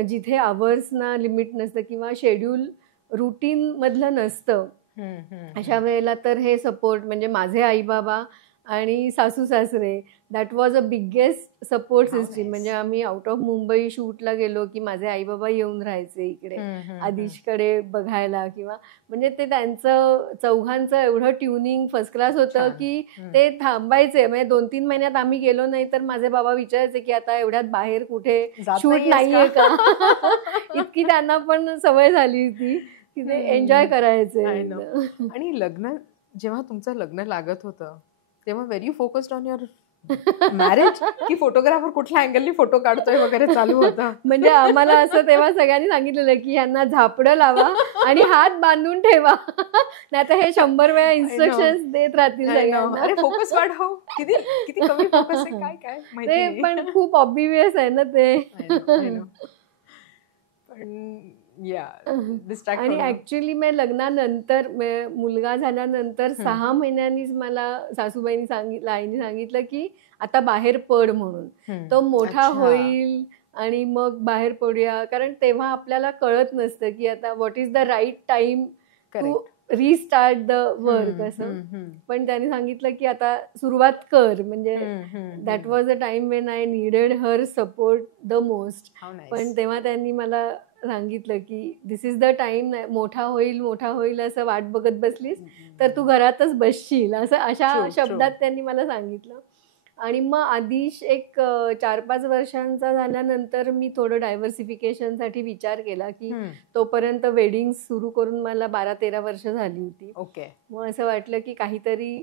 जिथे आवर्सना लिमिट नसतं किंवा शेड्यूल रुटीन मधलं नसतं अशा वेळेला तर हे सपोर्ट म्हणजे माझे आई बाबा आणि सासू सासरे that was a biggest support system. म्हणजे आम्ही आउट ऑफ मुंबई शूटला गेलो की माझे आई बाबा येऊन राहायचे इकडे आदिशकडे बघायला किंवा म्हणजे ते त्यांचं चौघांचं एवढं ट्युनिंग फर्स्ट क्लास होतं की ते थांबायचे. म्हणजे 2-3 महिन्यात आम्ही गेलो नाही तर माझे बाबा विचारायचे की आता एवढ्यात बाहेर कुठे शूट नाहीये का. इतकी त्यांना पण सवय झाली होती की ते एन्जॉय करायचे. आणि लग्न जेव्हा तुमचं लग्न लागत होतं तेव्हा very focused on your marriage की फोटोग्राफर कुठल्या अँगलनी फोटो काढतोय वगैरे चालू होता. म्हणजे आम्हाला असं तेव्हा सगळ्यांनी सांगितलेलं की यांना झापडं लावा आणि हात बांधून ठेवा नाही तर हे 100 वेळा इन्स्ट्रक्शन्स देत राहतील सगळ्यांना. अरे फोकस वाढव, किती कमी फोकस आहे काय काय ते पण खूप ऑब्वियस आहे ना ते. आणि ऍक्च्युली मी लग्नानंतर मुलगा झाल्यानंतर 6 महिन्यांनीच मला सासूबाईंनी आईने सांगितलं की आता बाहेर पड म्हणून. तो मोठा होईल आणि मग बाहेर पडूया. कारण तेव्हा आपल्याला कळत नसतं की आता what is the right time to restart the work असं. पण त्यांनी सांगितलं की आता सुरुवात कर. म्हणजे that was a time when I needed her support the most. पण तेव्हा त्यांनी मला सांगितलं की दिस इज द टाइम. मोठा होईल असं वाट बघत बसलीस तर तू घरातच बसशील असं अशा शब्दात त्यांनी मला सांगितलं. आणि मग आदिश एक 4-5 वर्षांचा झाल्यानंतर मी थोडं डायव्हर्सिफिकेशनसाठी विचार केला की तोपर्यंत वेडिंग सुरू करून मला 12-13 वर्ष झाली होती. मग असं वाटलं की काहीतरी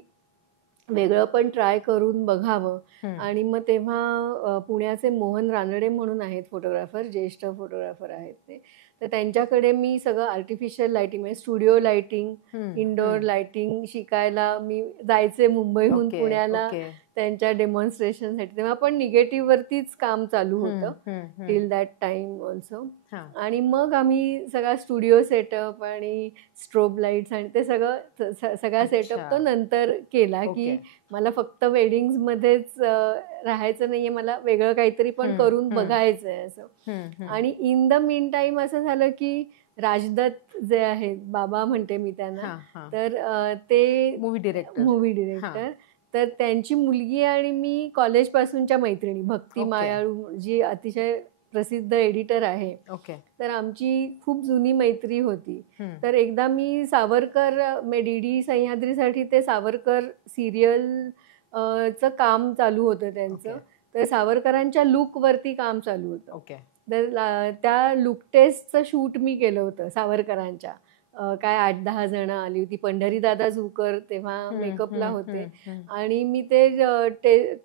वेगळं पण ट्राय करून बघावं. आणि मग तेव्हा पुण्याचे मोहन रानडे म्हणून आहेत फोटोग्राफर, ज्येष्ठ फोटोग्राफर आहेत ते. तर त्यांच्याकडे मी सगळं आर्टिफिशियल लाइटिंग म्हणजे स्टुडिओ लाइटिंग, इनडोअर लाइटिंग शिकायला मी जायचे मुंबईहून पुण्याला त्यांच्या डेमॉन्स्ट्रेशनसाठी. तेव्हा पण निगेटिव्ह वरतीच काम चालू होतं टिल दॅट टाइम ऑल्सो. आणि मग आम्ही सगळा स्टुडिओ सेटअप आणि स्ट्रोब लाईट्स आणि ते सगळा सेटअप तो नंतर केला की मला फक्त वेडिंग्स मध्येच राहायचं नाहीये, मला वेगळं काहीतरी पण करून बघायचंय असं. आणि इन द मीन टाइम असं झालं की राजदत्त जे आहेत, बाबा म्हणते मी त्यांना, तर ते मूवी डिरेक्टर, तर त्यांची मुलगी आणि मी कॉलेजपासूनच्या मैत्रिणी, भक्ती मायाळू जी अतिशय प्रसिद्ध एडिटर आहे. तर आमची खूप जुनी मैत्री होती. तर एकदा मी सावरकर DD सह्याद्रीसाठी ते सावरकर सिरियल चं काम चालू होतं त्यांचं. तर सावरकरांच्या लुक वरती काम चालू होतं. तर त्या लुक टेस्टचं शूट मी केलं होतं सावरकरांच्या. काय 8-10 जण आली होती. पंढरीदादा झुकर तेव्हा मेकअपला होते. आणि मी ते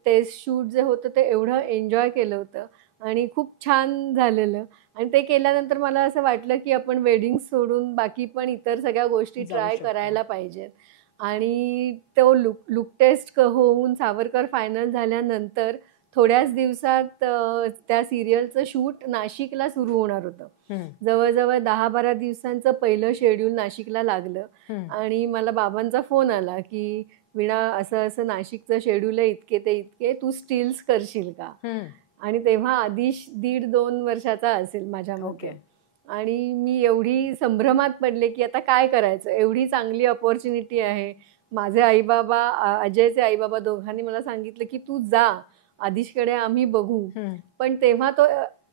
टेस्ट शूट जे होतं ते एवढं एन्जॉय केलं होतं आणि खूप छान झालेलं. आणि ते केल्यानंतर मला असं वाटलं की आपण वेडिंग सोडून बाकी पण इतर सगळ्या गोष्टी ट्राय करायला पाहिजेत. आणि तो लुक टेस्ट होऊन सावरकर फायनल झाल्यानंतर थोड्याच दिवसात त्या सिरियलचं शूट नाशिकला सुरू होणार होतं. जवळजवळ 10-12 दिवसांचं पहिलं शेड्यूल नाशिकला लागलं. आणि मला बाबांचा फोन आला की वीणा असं असं नाशिकचं शेड्यूल आहे, इतके ते इतके, तू स्टिल्स करशील का. आणि तेव्हा आदिश 1.5-2 वर्षाचा असेल माझ्या मते. आणि मी एवढी संभ्रमात पडले की आता काय करायचं, एवढी चांगली अपॉर्च्युनिटी आहे. माझे आई बाबा, अजयचे आई बाबा दोघांनी मला सांगितलं की तू जा, आदिशकडे आम्ही बघू. पण तेव्हा तो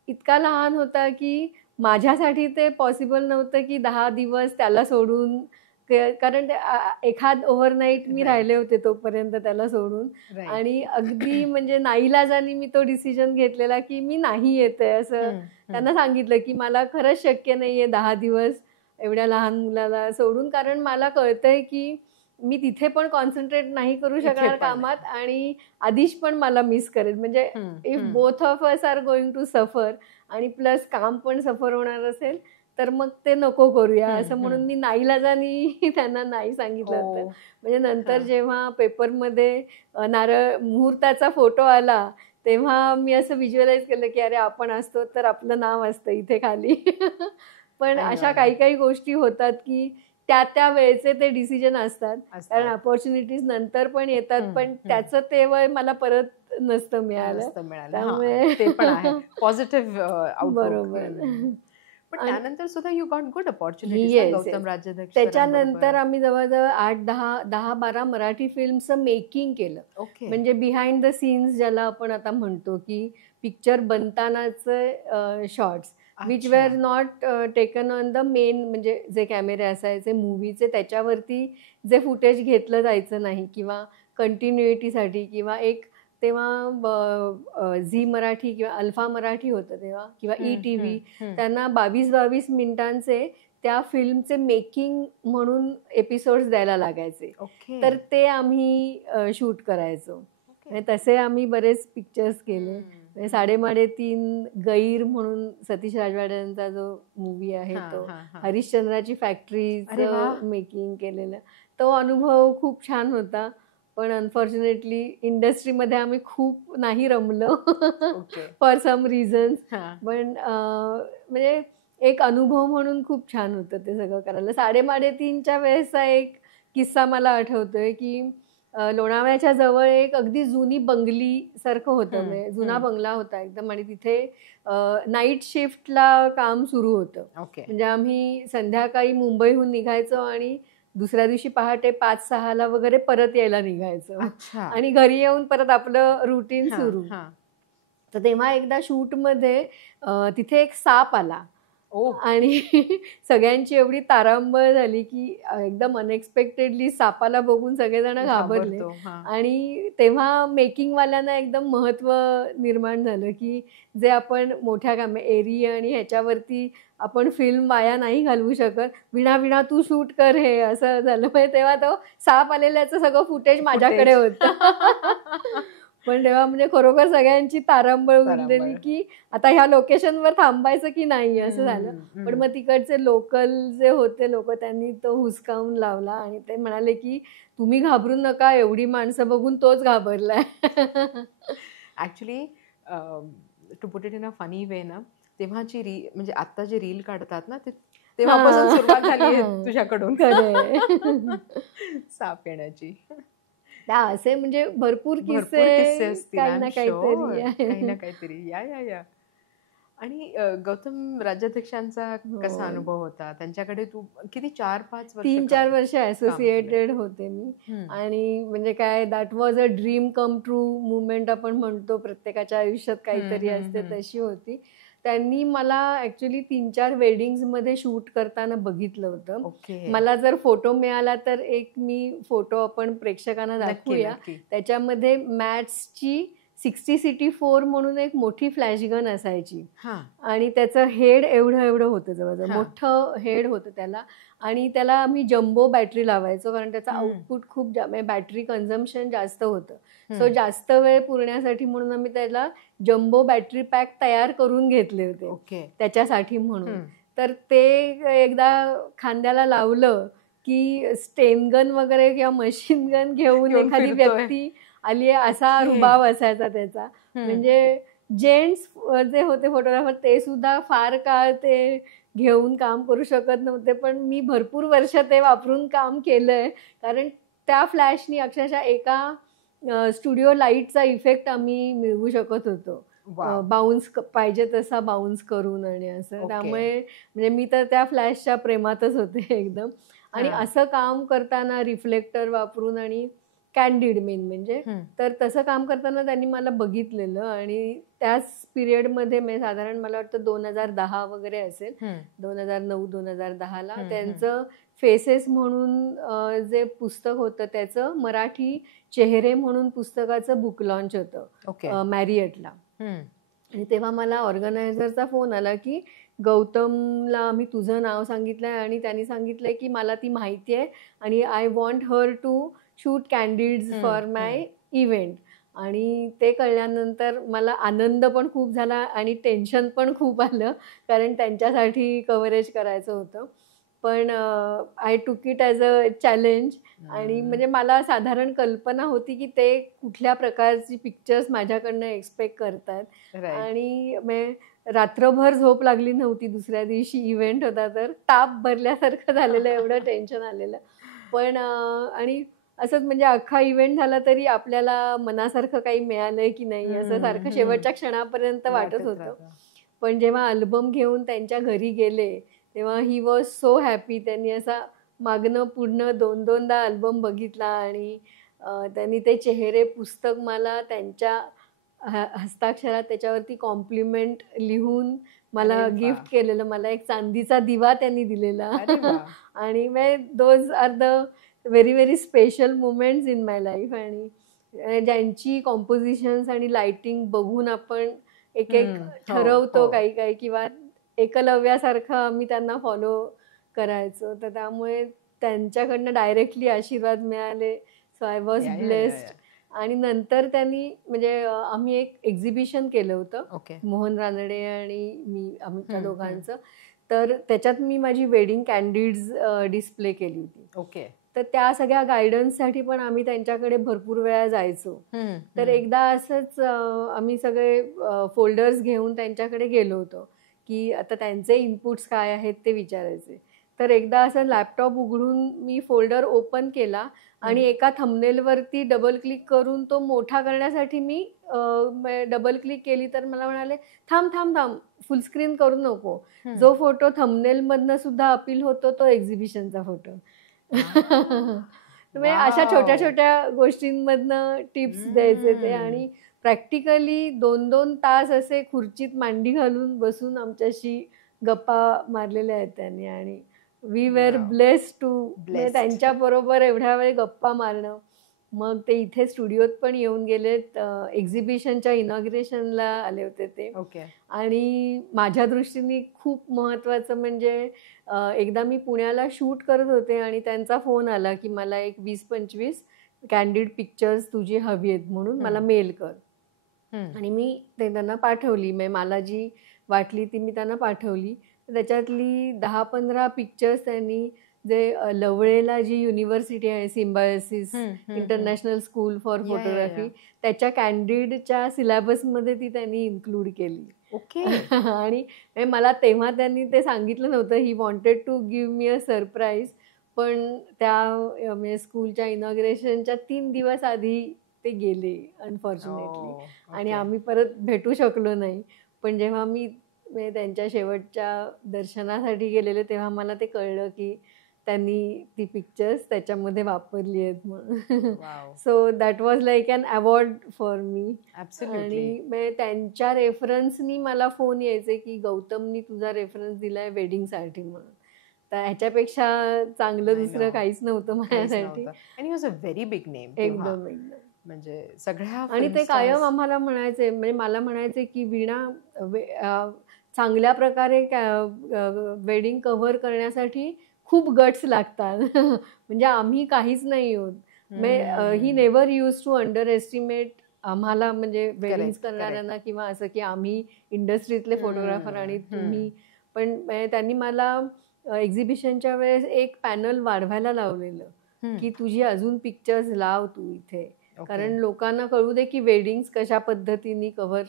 इतका लहान होता की माझ्यासाठी ते पॉसिबल नव्हतं की 10 दिवस त्याला सोडून कारण एखाद ओव्हरनाईट मी राहिले होते तोपर्यंत त्याला सोडून, आणि अगदी म्हणजे नाईलाजाने मी तो डिसिजन घेतलेला की मी नाही येते असं त्यांना सांगितलं की मला खरंच शक्य नाहीये 10 दिवस एवढ्या लहान मुलाला सोडून, कारण मला कळतंय की मी तिथे पण कॉन्सन्ट्रेट नाही करू शकणार कामात, आणि आदिश पण मला मिस करेल. म्हणजे if both of us are going to suffer आणि प्लस काम पण सफर होणार असेल तर मग ते नको करूया असं म्हणून मी नाईलाजाने त्यांना नाही सांगितलं होतं. म्हणजे नंतर जेव्हा पेपरमध्ये नारळ मुहूर्ताचा फोटो आला तेव्हा मी असं व्हिज्युअलाइज केलं की अरे आपण असतो तर आपलं नाव असतं इथे खाली. पण अशा काही गोष्टी होतात की त्या वेळेचे ते डिसिजन असतात, कारण अपॉर्च्युनिटीज नंतर पण येतात, पण त्याचं ते वय मला परत नसतं मिळालं. त्यामुळे ते पण आहे पॉझिटिव्ह आउटलुक. बरोबर. पण त्यानंतर सुद्धा you got good opportunities Gautam Rajadhyaksha. त्याच्यानंतर आम्ही जवळजवळ 8-10-12 मराठी फिल्मचं मेकिंग केलं. म्हणजे बिहाइंड द सीन्स ज्याला आपण आता म्हणतो की पिक्चर बनतानाचे shots which were not taken on the main, म्हणजे जे कॅमेरे असायचे मूवीचे त्याच्यावरती जे फुटेज घेतलं जायचं नाही किंवा कंटिन्युइटीसाठी, किंवा एक तेव्हा झी मराठी किंवा अल्फा मराठी होतं तेव्हा, किंवा ETV, त्यांना 22-22 मिनिटांचे त्या फिल्मचे मेकिंग म्हणून एपिसोड्स द्यायला लागायचे. तर ते आम्ही शूट करायचो. तसे आम्ही बरेच पिक्चर्स केले. 3.5 गैर म्हणून सतीश राजवाड्यांचा जो मूवी आहे तो, हरिश्चंद्राची फॅक्टरीचं मेकिंग केलेलं, तो अनुभव खूप छान होता. पण अनफॉर्च्युनेटली इंडस्ट्रीमध्ये आम्ही खूप नाही रमलो फॉर सम रिझन्स. पण म्हणजे एक अनुभव म्हणून खूप छान होतं ते सगळं करायला. 3:30च्या वेळेसचा एक किस्सा मला आठवतोय की लोणावळ्याच्या जवळ एक अगदी जुनी बंगली सारखं होतं, म्हणजे जुना बंगला होता एकदम, आणि तिथे नाईट शिफ्टला काम सुरू होतं. म्हणजे आम्ही संध्याकाळी मुंबईहून निघायचो आणि दुसऱ्या दिवशी पहाटे 5-6ला वगैरे परत यायला निघायचं, आणि घरी येऊन परत आपलं रुटीन सुरू. तर तेव्हा एकदा शूटमध्ये तिथे एक साप आला आणि सगळ्यांची एवढी तारांबळ झाली की एकदम अनएक्सपेक्टेडली सापाला बघून सगळेजण घाबरले. आणि तेव्हा मेकिंगवाल्यांना एकदम महत्त्व निर्माण झालं की जे आपण मोठ्या एरी आणि ह्याच्यावरती आपण फिल्म वाया नाही घालवू शकत, विणा तू शूट कर हे, असं झालं. म्हणजे तेव्हा तो साप आलेल्याचं सगळं फुटेज माझ्याकडे होतं. पण तेव्हा म्हणजे खरोखर सगळ्यांची तारांबळ उडलेली की आता ह्या लोकेशनवर थांबायचं की नाही असं झालं. पण मग तिकडचे लोकल जे होते लोक, त्यांनी तो हुसकावून लावला आणि ते म्हणाले की तुम्ही घाबरू नका, एवढी माणसं बघून तोच घाबरलाय. Actually to put it in a funny way ना, तेव्हाची म्हणजे आता जे रील काढतात ना, तेव्हापासून सुरुवात झाली तुझ्याकडून साप येण्याची. असे म्हणजे भरपूर किस्से काही ना काहीतरी. या आणि गौतम राजाध्यक्षांचा कसा अनुभव होता? त्यांच्याकडे तू किती 3-4 वर्ष असोसिएटेड होते मी. आणि म्हणजे काय, that was a dream come true movement आपण म्हणतो, प्रत्येकाच्या आयुष्यात काहीतरी असते, तशी होती. त्यांनी मला ऍक्च्युली 3-4 वेडिंग्समध्ये शूट करताना बघितलं होतं. मला जर फोटो मिळाला तर एक मी फोटो आपण प्रेक्षकांना दाखवूया. त्याच्यामध्ये मॅट्सची 60-64 म्हणून एक मोठी फ्लॅशगन असायची, आणि त्याचं हेड एवढं होतं, जवळजवळ मोठं हेड होतं त्याला, आणि त्याला आम्ही जम्बो बॅटरी लावायचो कारण त्याचा आउटपुट खूप बॅटरी कन्झम्पशन जास्त होतं. सो जास्त वेळ पुरण्यासाठी म्हणून आम्ही त्याला जम्बो बॅटरी पॅक तयार करून घेतले होते त्याच्यासाठी म्हणून. तर ते एकदा खांद्याला लावलं की स्टेन गन वगैरे किंवा मशीन गन घेऊन एखादी व्यक्ती आली असा रुबाब असायचा त्याचा. म्हणजे जेंट्स जे होते फोटोग्राफर ते सुद्धा फार काळ ते घेऊन काम करू शकत नव्हते, पण मी भरपूर वर्ष ते वापरून काम केलंय, कारण त्या फ्लॅशनी अक्षरशः एका स्टुडिओ लाईटचा इफेक्ट आम्ही मिळवू शकत होतो, बाउन्स पाहिजे तसा बाउन्स करून आणि असं. त्यामुळे म्हणजे मी तर त्या फ्लॅशच्या प्रेमातच होते एकदम. आणि असं काम करताना रिफ्लेक्टर वापरून आणि कॅन्डिड मेन म्हणजे, तर तसं काम करताना त्यांनी मला बघितलेलं. आणि त्याच पिरियडमध्ये म्हणजे साधारण मला वाटतं 2010 वगैरे असेल, 2009-2010ला त्यांचं फेसेस म्हणून जे पुस्तक होतं त्याचं मराठी चेहरे म्हणून पुस्तकाचं बुक लॉन्च होतं मॅरियटला. आणि तेव्हा मला ऑर्गनायझरचा फोन आला की गौतमला मी तुझं नाव सांगितलंय आणि त्यांनी सांगितलंय की मला ती माहिती आहे आणि I want her to shoot candids for my event. आणि ते कळल्यानंतर मला आनंद पण खूप झाला आणि टेन्शन पण खूप आलं, कारण त्यांच्यासाठी कव्हरेज करायचं होतं. पण आय टूक इट ॲज अ चॅलेंज. आणि म्हणजे मला साधारण कल्पना होती की ते कुठल्या प्रकारची पिक्चर्स माझ्याकडनं एक्सपेक्ट करतात. आणि रात्रभर झोप लागली नव्हती. दुसऱ्या दिवशी इव्हेंट होता तर ताप भरल्यासारखं झालेलं, एवढं टेन्शन आलेलं. पण आणि असंच म्हणजे अख्खा इव्हेंट झाला तरी आपल्याला मनासारखं काही मिळालंय की नाही असं सारखं शेवटच्या क्षणापर्यंत वाटत होतं. पण जेव्हा अल्बम घेऊन त्यांच्या घरी गेले तेव्हा ही वॉज सो हॅपी. त्यांनी असा मागणं पूर्ण 2-2दा अल्बम बघितला आणि त्यांनी ते चेहरे पुस्तक मला त्यांच्या हस्ताक्षरात त्याच्यावरती कॉम्प्लिमेंट लिहून मला गिफ्ट केलेलं. मला एक चांदीचा दिवा त्यांनी दिलेला. आणि those are the very very special moments in my life. आणि ज्यांची कॉम्पोजिशन्स आणि लाइटिंग बघून आपण एक ठरवतो काही काही, किंवा एकलव्यासारखं आम्ही त्यांना फॉलो करायचो. तर त्यामुळे त्यांच्याकडनं डायरेक्टली आशीर्वाद मिळाले. So I was blessed. आणि नंतर त्यांनी म्हणजे आम्ही एक एक्झिबिशन केलं होतं मोहन रानडे आणि मी, आमच्या दोघांचं. तर त्याच्यात मी माझी वेडिंग कॅन्डिड्स डिस्प्ले केली होती. तर त्या सगळ्या गायडन्ससाठी पण आम्ही त्यांच्याकडे भरपूर वेळा जायचो. तर एकदा असंच आम्ही सगळे फोल्डर्स घेऊन त्यांच्याकडे गेलो होतो की आता त्यांचे इनपुट्स काय आहेत ते विचारायचे. तर एकदा असं लॅपटॉप उघडून मी फोल्डर ओपन केला आणि एका थंबनेलवरती डबल क्लिक करून तो मोठा करण्यासाठी मी डबल क्लिक केली. तर मला म्हणाले थांब थांब थांब, फुल स्क्रीन करू नको. जो फोटो थंबनेलमधनं सुद्धा अपील होतो तो एक्झिबिशनचा फोटो. म्हणजे अशा छोट्या छोट्या गोष्टींमधनं टिप्स द्यायचे ते. आणि प्रॅक्टिकली 2-2 तास असे खुर्चीत मांडी घालून बसून आमच्याशी गप्पा मारलेल्या आहेत त्यांनी. आणि वी वेर ब्लेस्ड टू त्यांच्याबरोबर एवढ्या वेळ गप्पा मारणं. मग ते इथे स्टुडिओत पण येऊन गेलेत. एक्झिबिशनच्या इनॉग्रेशनला आले होते ते. आणि माझ्या दृष्टीने खूप महत्त्वाचं म्हणजे एकदा मी पुण्याला शूट करत होते आणि त्यांचा फोन आला की मला एक 20-25 कॅन्डिड पिक्चर्स तुझी हवी आहेत म्हणून मला मेल कर. आणि मी ते त्यांना पाठवली. मला जी वाटली ती मी त्यांना पाठवली. त्याच्यातली 10-15 पिक्चर्स त्यांनी जे लवळेला जी युनिव्हर्सिटी आहे, symbiosis international school for photography, त्याच्या कॅन्डिडच्या सिलेबसमध्ये ती त्यांनी इन्क्लूड केली. आणि मला तेव्हा त्यांनी ते सांगितलं नव्हतं. He wanted to give me a surprise. पण त्या म्हणजे स्कूलच्या इनॉग्रेशनच्या 3 दिवस आधी ते गेले अनफॉर्च्युनेटली. आणि आम्ही परत भेटू शकलो नाही. पण जेव्हा मी त्यांच्या शेवटच्या दर्शनासाठी गेलेले तेव्हा मला ते कळलं की त्यांनी ती पिक्चर्स त्याच्यामध्ये वापरली आहेत म्हणून. So that was like an award for me. आणि त्यांच्या रेफरन्सनी मला फोन यायचे की गौतमनी तुझा रेफरन्स दिलाय वेडिंगसाठी म्हणून. तर ह्याच्यापेक्षा चांगलं दुसरं काहीच नव्हतं माझ्यासाठी. एकदम म्हणजे सगळ्या. आणि ते कायम आम्हाला म्हणायचे, म्हणजे मला म्हणायचे की वीणा, चांगल्या प्रकारे वेडिंग कव्हर करण्यासाठी खूप गट्स लागतात. म्हणजे आम्ही काहीच नाही होत. He never use to underestimate आम्हाला, म्हणजे वेडिंग्स करणाऱ्यांना, किंवा असं की आम्ही इंडस्ट्रीतले फोटोग्राफर आणि तुम्ही. पण त्यांनी मला एक्झिबिशनच्या वेळेस एक पॅनल वाढवायला लावलेलं की तुझी अजून पिक्चर्स लाव तू इथे, कारण लोकांना कळू दे की वेडिंग्स कशा पद्धतीने कव्हर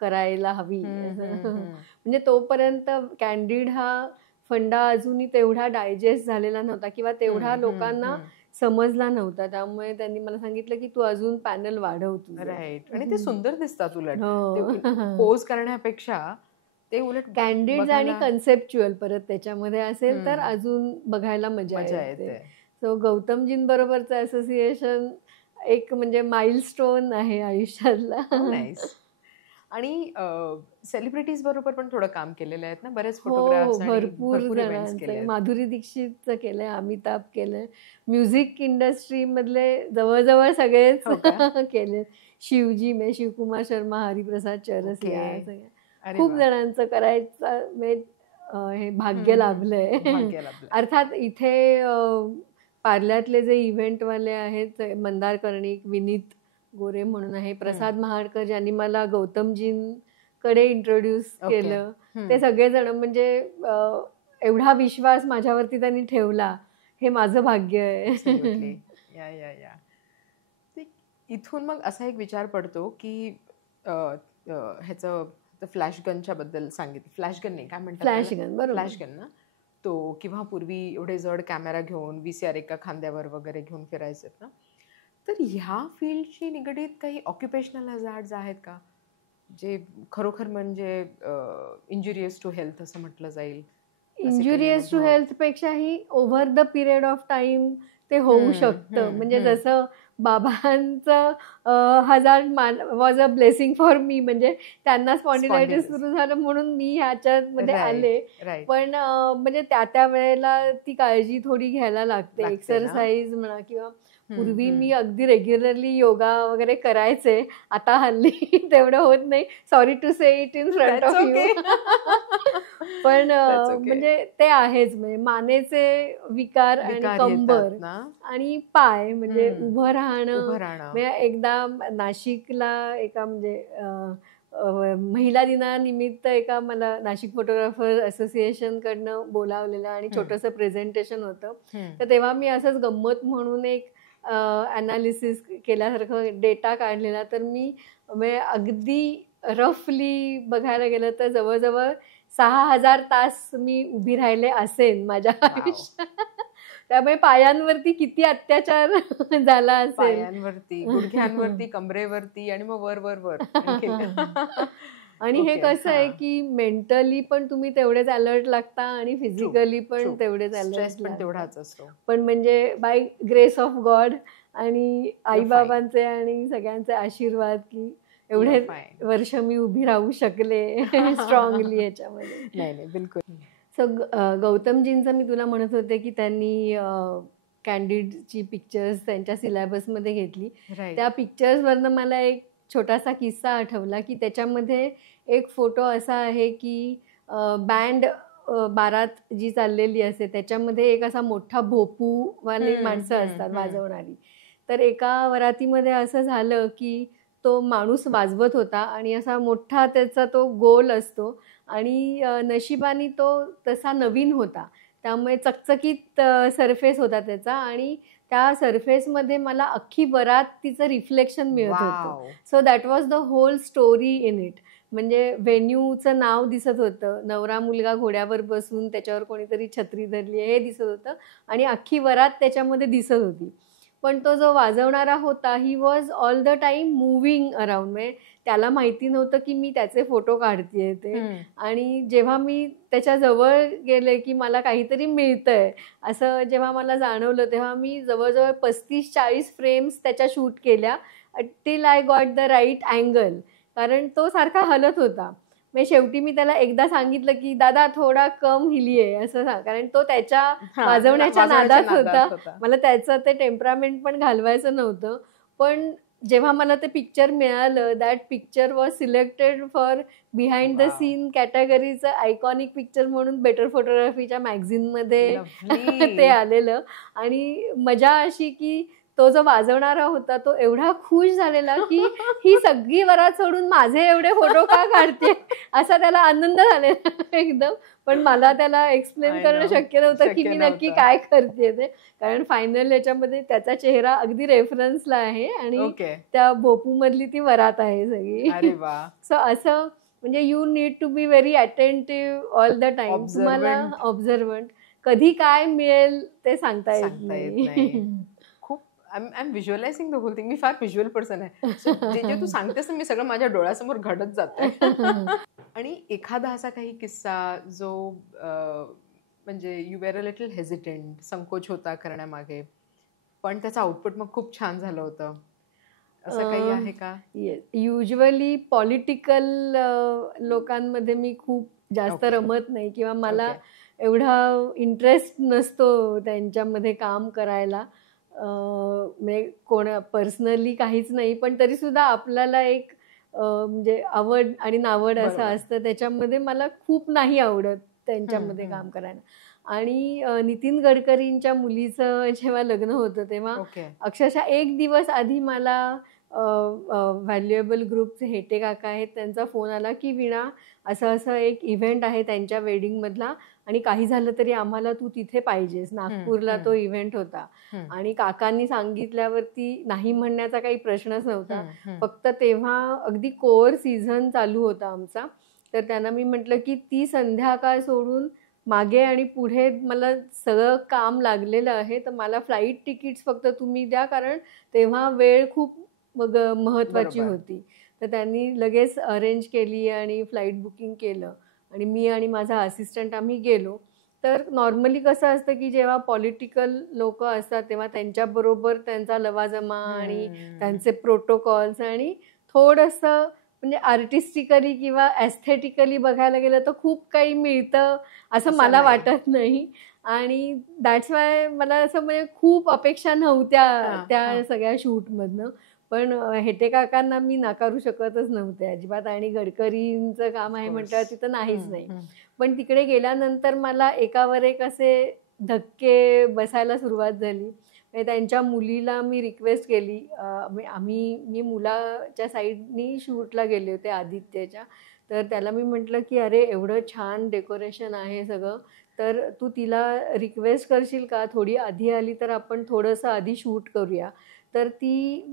करायला हवी. म्हणजे तोपर्यंत कॅन्डिड हा फंडा अजूनही तेवढा डायजेस्ट झालेला नव्हता किंवा तेवढा लोकांना समजला नव्हता. त्यामुळे त्यांनी मला सांगितलं की तू अजून पॅनल वाढव तू. राईट. आणि ते सुंदर दिसतात उलट पोज करण्यापेक्षा. ते उलट कॅन्डिड आणि कन्सेप्च्युअल परत त्याच्यामध्ये असेल तर अजून बघायला मजा येते. सो गौतमजींबरोबरचं असोसिएशन एक म्हणजे माइलस्टोन आहे आयुष्यातला. आणि सेलिब्रिटीज बरोबर पण थोडं काम केलेलं आहेत ना, बरेच हो फोटोग्राफ्स आणि भरपूर इव्हेंट्स केले जणांचं, आहेत. माधुरी दीक्षितचं केलंय, अमिताभ केलंय, म्युझिक इंडस्ट्री मधले जवळजवळ सगळेच हो का? केले. शिवजी में शिवकुमार शर्मा, हरिप्रसाद चौरसिया, ओके. सगळ्या अरे खूप वा. जणांचं करायचं म्हणजे हे भाग्य हम्म, लाभलंय. भाग्य लाभलंय. अर्थात इथे पार्ल्यातले जे इव्हेंटवाले आहेत, मंदार कर्णिक, विनीत गोरे म्हणून आहे, प्रसाद महाडकर, ज्यांनी मला गौतमजींकडे इंट्रोड्यूस ओके. केलं, ते सगळेजण म्हणजे एवढा विश्वास माझ्यावरती त्यांनी ठेवला, हे माझं भाग्य आहे. Absolutely. या या या ते इथून मग असा एक विचार पडतो की ह्याचं फ्लॅश गनच्या बद्दल सांगितलं. फ्लॅश गन नाही, काय म्हणतात फ्लॅश त्याला? गन, बरोबर. फ्लॅश गन ना, तो किंवा पूर्वी एवढे जड कॅमेरा घेऊन VCR एका खांद्यावर वगैरे घेऊन फिरायचे ना, तर ह्या फील्डशी निगडीत काही ऑक्युपेशनल हॅझार्ड्स आहेत का, जे खरोखर म्हणजे इंजुरियस टू हेल्थ असं म्हटलं जाईल? असे काही इंजुरियस टू अनुभव? हेल्थ पेक्षाही over the period of time ते होऊ शकतं. म्हणजे जसं बाबांचं hazard was a blessing for me, म्हणजे त्यांना स्पॉन्डिलायटिस सुरू झालं म्हणून मी ह्याच्यामध्ये आले. राईट. पण म्हणजे त्या वेळेला ती काळजी थोडी घ्यायला लागते. लागते ना. एक्सरसाइज म्हणा, किंवा पूर्वी मी अगदी रेग्युलरली योगा वगैरे करायचे. आता हल्ली तेवढं होत नाही. Sorry to say it in front of you. पण म्हणजे ते आहेच, म्हणजे मानेचे विकार आणि कंबर आणि पाय, म्हणजे उभं राहणं. म्हणजे एकदा नाशिकला एका म्हणजे महिला दिनानिमित्त एका मला नाशिक फोटोग्राफर असोसिएशन कडनं बोलावलेलं आणि छोटंसं प्रेझेंटेशन होतं. तर तेव्हा मी असंच गंमत म्हणून एक अनालिसिस केल्यासारखं डेटा काढलेला. तर मी म्हणजे अगदी रफली बघायला गेलं तर जवळजवळ 6,000 तास मी उभी राहिले असेल माझ्या आयुष्यात. त्यामुळे पायांवरती किती अत्याचार झाला असेल. पायांवरती, गुडघ्यांवरती, कमरेवरती आणि मग वर वर वर. आणि हे कसं आहे की मेंटली पण तुम्ही तेवढेच अलर्ट लागता आणि फिजिकली पण तेवढेच अलर्ट तेवढाच असतो. पण म्हणजे बाय ग्रेस ऑफ गॉड आणि आईबाबांचे आणि सगळ्यांचे आशीर्वाद की एवढे वर्ष मी उभी राहू शकले स्ट्रॉंगली ह्याच्यामध्ये. नाही बिलकुल. सो गौतमजींचं मी तुला म्हणत होते की त्यांनी कॅन्डिडची पिक्चर्स त्यांच्या सिलेबसमध्ये घेतली. त्या पिक्चर्सवरनं मला एक छोटासा किस्सा आठवला की त्याच्यामध्ये एक फोटो असा आहे की बँड बारात जी चाललेली असते त्याच्यामध्ये एक असा मोठा भोपूवाले माणसं असतात वाजवणारी. तर एका वरातीमध्ये असं झालं की तो माणूस वाजवत होता आणि असा मोठा त्याचा तो गोल असतो आणि नशिबाने तो तसा नवीन होता, त्यामुळे चकचकीत सरफेस होता त्याचा आणि त्या सरफेसमध्ये मला अख्खी वरात तिचं रिफ्लेक्शन मिळत होतं. So that was the whole story in it. म्हणजे व्हेन्यूचं नाव दिसत होतं, नवरा मुलगा घोड्यावर बसून त्याच्यावर कोणीतरी छत्री धरली आहे हे दिसत होतं आणि अख्खी वरात त्याच्यामध्ये दिसत होती. पण तो जो वाजवणारा होता he was all the time moving around. म्हणजे त्याला माहिती नव्हतं की मी त्याचे फोटो काढतेय ते. आणि जेव्हा मी त्याच्या जवळ गेले की मला काहीतरी मिळतंय असं जेव्हा मला जाणवलं, तेव्हा मी जवळजवळ 35-40 फ्रेम्स त्याच्या शूट केल्या till I got the right angle. कारण तो सारखा हलत होता. मग शेवटी मी त्याला एकदा सांगितलं की दादा थोडा कम हिलिये असं सांग, कारण तो त्याच्या वाजवण्याच्या नादात होता. मला त्याचं ते टेम्परामेंट पण घालवायचं नव्हतं. पण जेव्हा मला ते पिक्चर मिळालं, that picture was selected for behind the scene कॅटेगरीचं आयकॉनिक पिक्चर म्हणून बेटर फोटोग्राफीच्या मॅगझिनमध्ये ते आलेलं. आणि मजा अशी की तो जो वाजवणारा होता तो एवढा खुश झालेला की ही सगळी वरात सोडून माझे एवढे फोटो का काढते असा त्याला आनंद झालेला एकदम. पण मला त्याला एक्सप्लेन करणं शक्य नव्हतं की मी नक्की काय करते ते, कारण फायनल याच्यामध्ये त्याचा चेहरा अगदी रेफरन्सला आहे आणि त्या भोपू मधली ती वरात आहे सगळी. सो असं म्हणजे you need to be very attentive all the time. तुम्हाला ऑब्झर्वंट, कधी काय मिळेल ते सांगता येत नाही. I am visualising the whole thing. मी फार व्हिज्युअल पर्सन आहे. जे जे तू सांगतेस मी सगळं माझ्या डोळ्यासमोर घडत जातंय. आणि एखादा असा काही किस्सा जो म्हणजे you were a little hesitant, संकोच होता करण्यामागे, पण त्याचा आउटपुट मग खूप छान झालं होतं, असं काही आहे का? युजली पॉलिटिकल लोकांमध्ये मी खूप जास्त रमत नाही किंवा मला एवढा इंटरेस्ट नसतो त्यांच्यामध्ये काम करायला. म्हणजे पर्सनली काहीच नाही, पण तरी सुद्धा आपल्याला एक म्हणजे आवड आणि नावड असं असतं, त्याच्यामध्ये मला खूप नाही आवडत त्यांच्यामध्ये काम करायला. आणि नितीन गडकरींच्या मुलीचं जेव्हा लग्न होतं तेव्हा अक्षरशः एक दिवस आधी मला व्हॅल्युएबल ग्रुपचे हेटे काका आहेत, त्यांचा फोन आला की वीणा असं असं एक इव्हेंट आहे त्यांच्या वेडिंगमधला आणि काही झालं तरी आम्हाला तू तिथे पाहिजेस. नागपूरला तो इव्हेंट होता आणि काकांनी सांगितल्यावरती नाही म्हणण्याचा काही प्रश्नच नव्हता. फक्त तेव्हा अगदी कोअर सीझन चालू होता आमचा, तर त्यांना मी म्हटलं की ती संध्याकाळ सोडून मागे आणि पुढे मला सगळं काम लागलेलं आहे, तर मला फ्लाईट तिकीट्स फक्त तुम्ही द्या, कारण तेव्हा वेळ खूप महत्त्वाची होती. तर त्यांनी लगेच अरेंज केली आणि फ्लाईट बुकिंग केलं आणि मी आणि माझा असिस्टंट आम्ही गेलो. तर नॉर्मली कसं असतं की जेव्हा पॉलिटिकल लोक असतात तेव्हा त्यांच्याबरोबर त्यांचा लवाजमा आणि त्यांचे प्रोटोकॉल्स आणि थोडंसं म्हणजे आर्टिस्टिकली किंवा ॲस्थेटिकली बघायला गेलं तर खूप काही मिळतं असं मला वाटत नाही. आणि दॅट्स वाय मला असं म्हणजे खूप अपेक्षा नव्हत्या त्या सगळ्या शूटमधनं. पण हेटे काकांना मी नाकारू शकतच नव्हते अजिबात आणि गडकरींचं काम आहे म्हटल्यावर तिथं नाहीच नाही. पण तिकडे गेल्यानंतर मला एकावर एक असे धक्के बसायला सुरुवात झाली. त्यांच्या मुलीला मी रिक्वेस्ट केली, मी मुलाच्या साईडनी शूटला गेले होते आदित्यच्या, तर त्याला मी म्हटलं की अरे एवढं छान डेकोरेशन आहे सगळं, तर तू तिला रिक्वेस्ट करशील का थोडी आधी आली तर आपण थोडंसं आधी शूट करूया. तर ती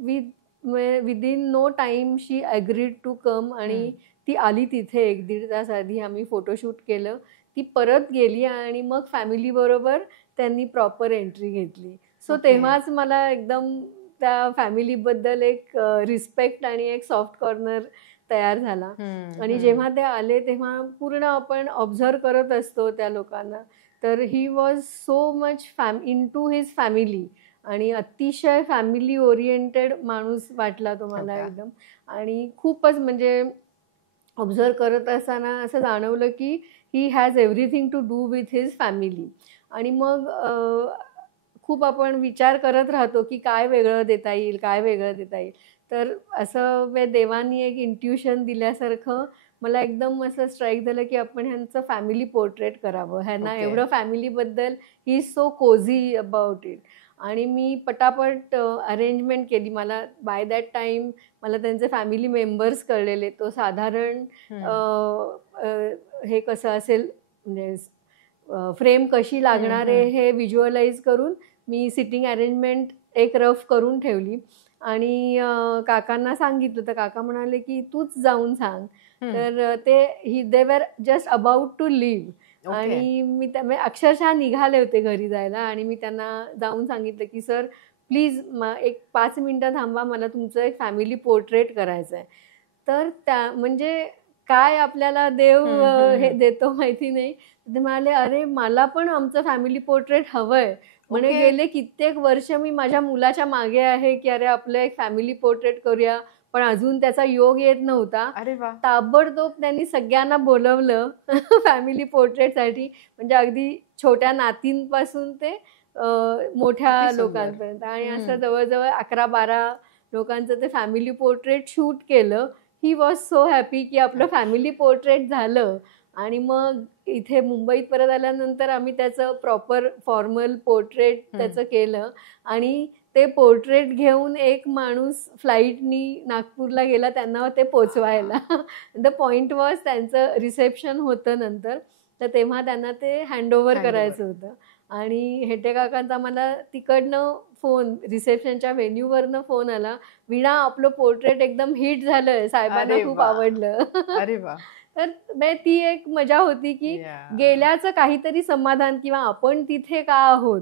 within no time she agreed to come आणि ती आली तिथे 1-1.5 तास आधी. आम्ही फोटोशूट केलं, ती परत गेली आणि मग फॅमिलीबरोबर त्यांनी प्रॉपर एंट्री घेतली. सो तेव्हाच मला एकदम त्या फॅमिलीबद्दल एक रिस्पेक्ट आणि एक सॉफ्ट कॉर्नर तयार झाला. आणि जेव्हा ते आले तेव्हा पूर्ण आपण ऑब्झर्व करत असतो त्या लोकांना, तर he was so much into his family आणि अतिशय फॅमिली ओरिएंटेड माणूस वाटला तो मला एकदम. आणि खूपच म्हणजे ऑब्झर्व करत असताना असं जाणवलं की he has everything to do with his family. आणि मग खूप आपण विचार करत राहतो की काय वेगळं देता येईल, काय वेगळं देता येईल. तर असं देवानी एक इंट्युशन दिल्यासारखं मला एकदम असं स्ट्राईक झालं की आपण ह्यांचं फॅमिली पोर्ट्रेट करावं. ह्यांना एवढं फॅमिलीबद्दल he is so cosy about it. आणि मी पटापट अरेंजमेंट केली. मला बाय दॅट टाईम मला त्यांचे फॅमिली मेंबर्स कळलेले. तो साधारण हे कसं असेल म्हणजे फ्रेम कशी लागणार आहे हे व्हिज्युअलाइज करून मी सिटिंग अरेंजमेंट एक रफ करून ठेवली आणि काकांना सांगितलं. तर काका म्हणाले की तूच जाऊन सांग. तर दे were just about to leave आणि मी अक्षरशः निघाले होते घरी जायला आणि मी त्यांना जाऊन सांगितलं की सर प्लीज एक 5 मिनिटं थांबा, मला तुमचं एक फॅमिली पोर्ट्रेट करायचं आहे. तर त्या म्हणजे काय आपल्याला देव हे देतो माहिती नाही. ते म्हणाले अरे मला पण आमचं फॅमिली पोर्ट्रेट हवंय. म्हणे गेले कित्येक वर्ष मी माझ्या मुलाच्या मागे आहे की अरे आपलं एक फॅमिली पोर्ट्रेट करूया, पण अजून त्याचा योग येत नव्हता. अरे वा. ताबडतोब त्यांनी सगळ्यांना बोलवलं फॅमिली पोर्ट्रेटसाठी. म्हणजे अगदी छोट्या नातींपासून ते मोठ्या लोकांपर्यंत आणि असं जवळजवळ 11-12 लोकांचं ते फॅमिली पोर्ट्रेट शूट केलं. ही वॉज सो हॅपी की आपलं फॅमिली पोर्ट्रेट झालं. आणि मग इथे मुंबईत परत आल्यानंतर आम्ही त्याचं प्रॉपर फॉर्मल पोर्ट्रेट त्याचं केलं आणि ते पोर्ट्रेट घेऊन एक माणूस फ्लाईटनी नागपूरला गेला त्यांना ते पोचवायला. द पॉइंट वॉज त्यांचं रिसेप्शन होतं नंतर, तर तेव्हा त्यांना ते हँडओव्हर करायचं होतं. आणि हेटे काकांचा मला तिकडनं फोन रिसेप्शनच्या व्हेन्यूवरनं फोन आला, वीणा आपलं पोर्ट्रेट एकदम हिट झालंय, साहेबांना खूप आवडलं. अरे वा. तर ती एक मजा होती की गेल्याचं काहीतरी समाधान किंवा आपण तिथे का आहोत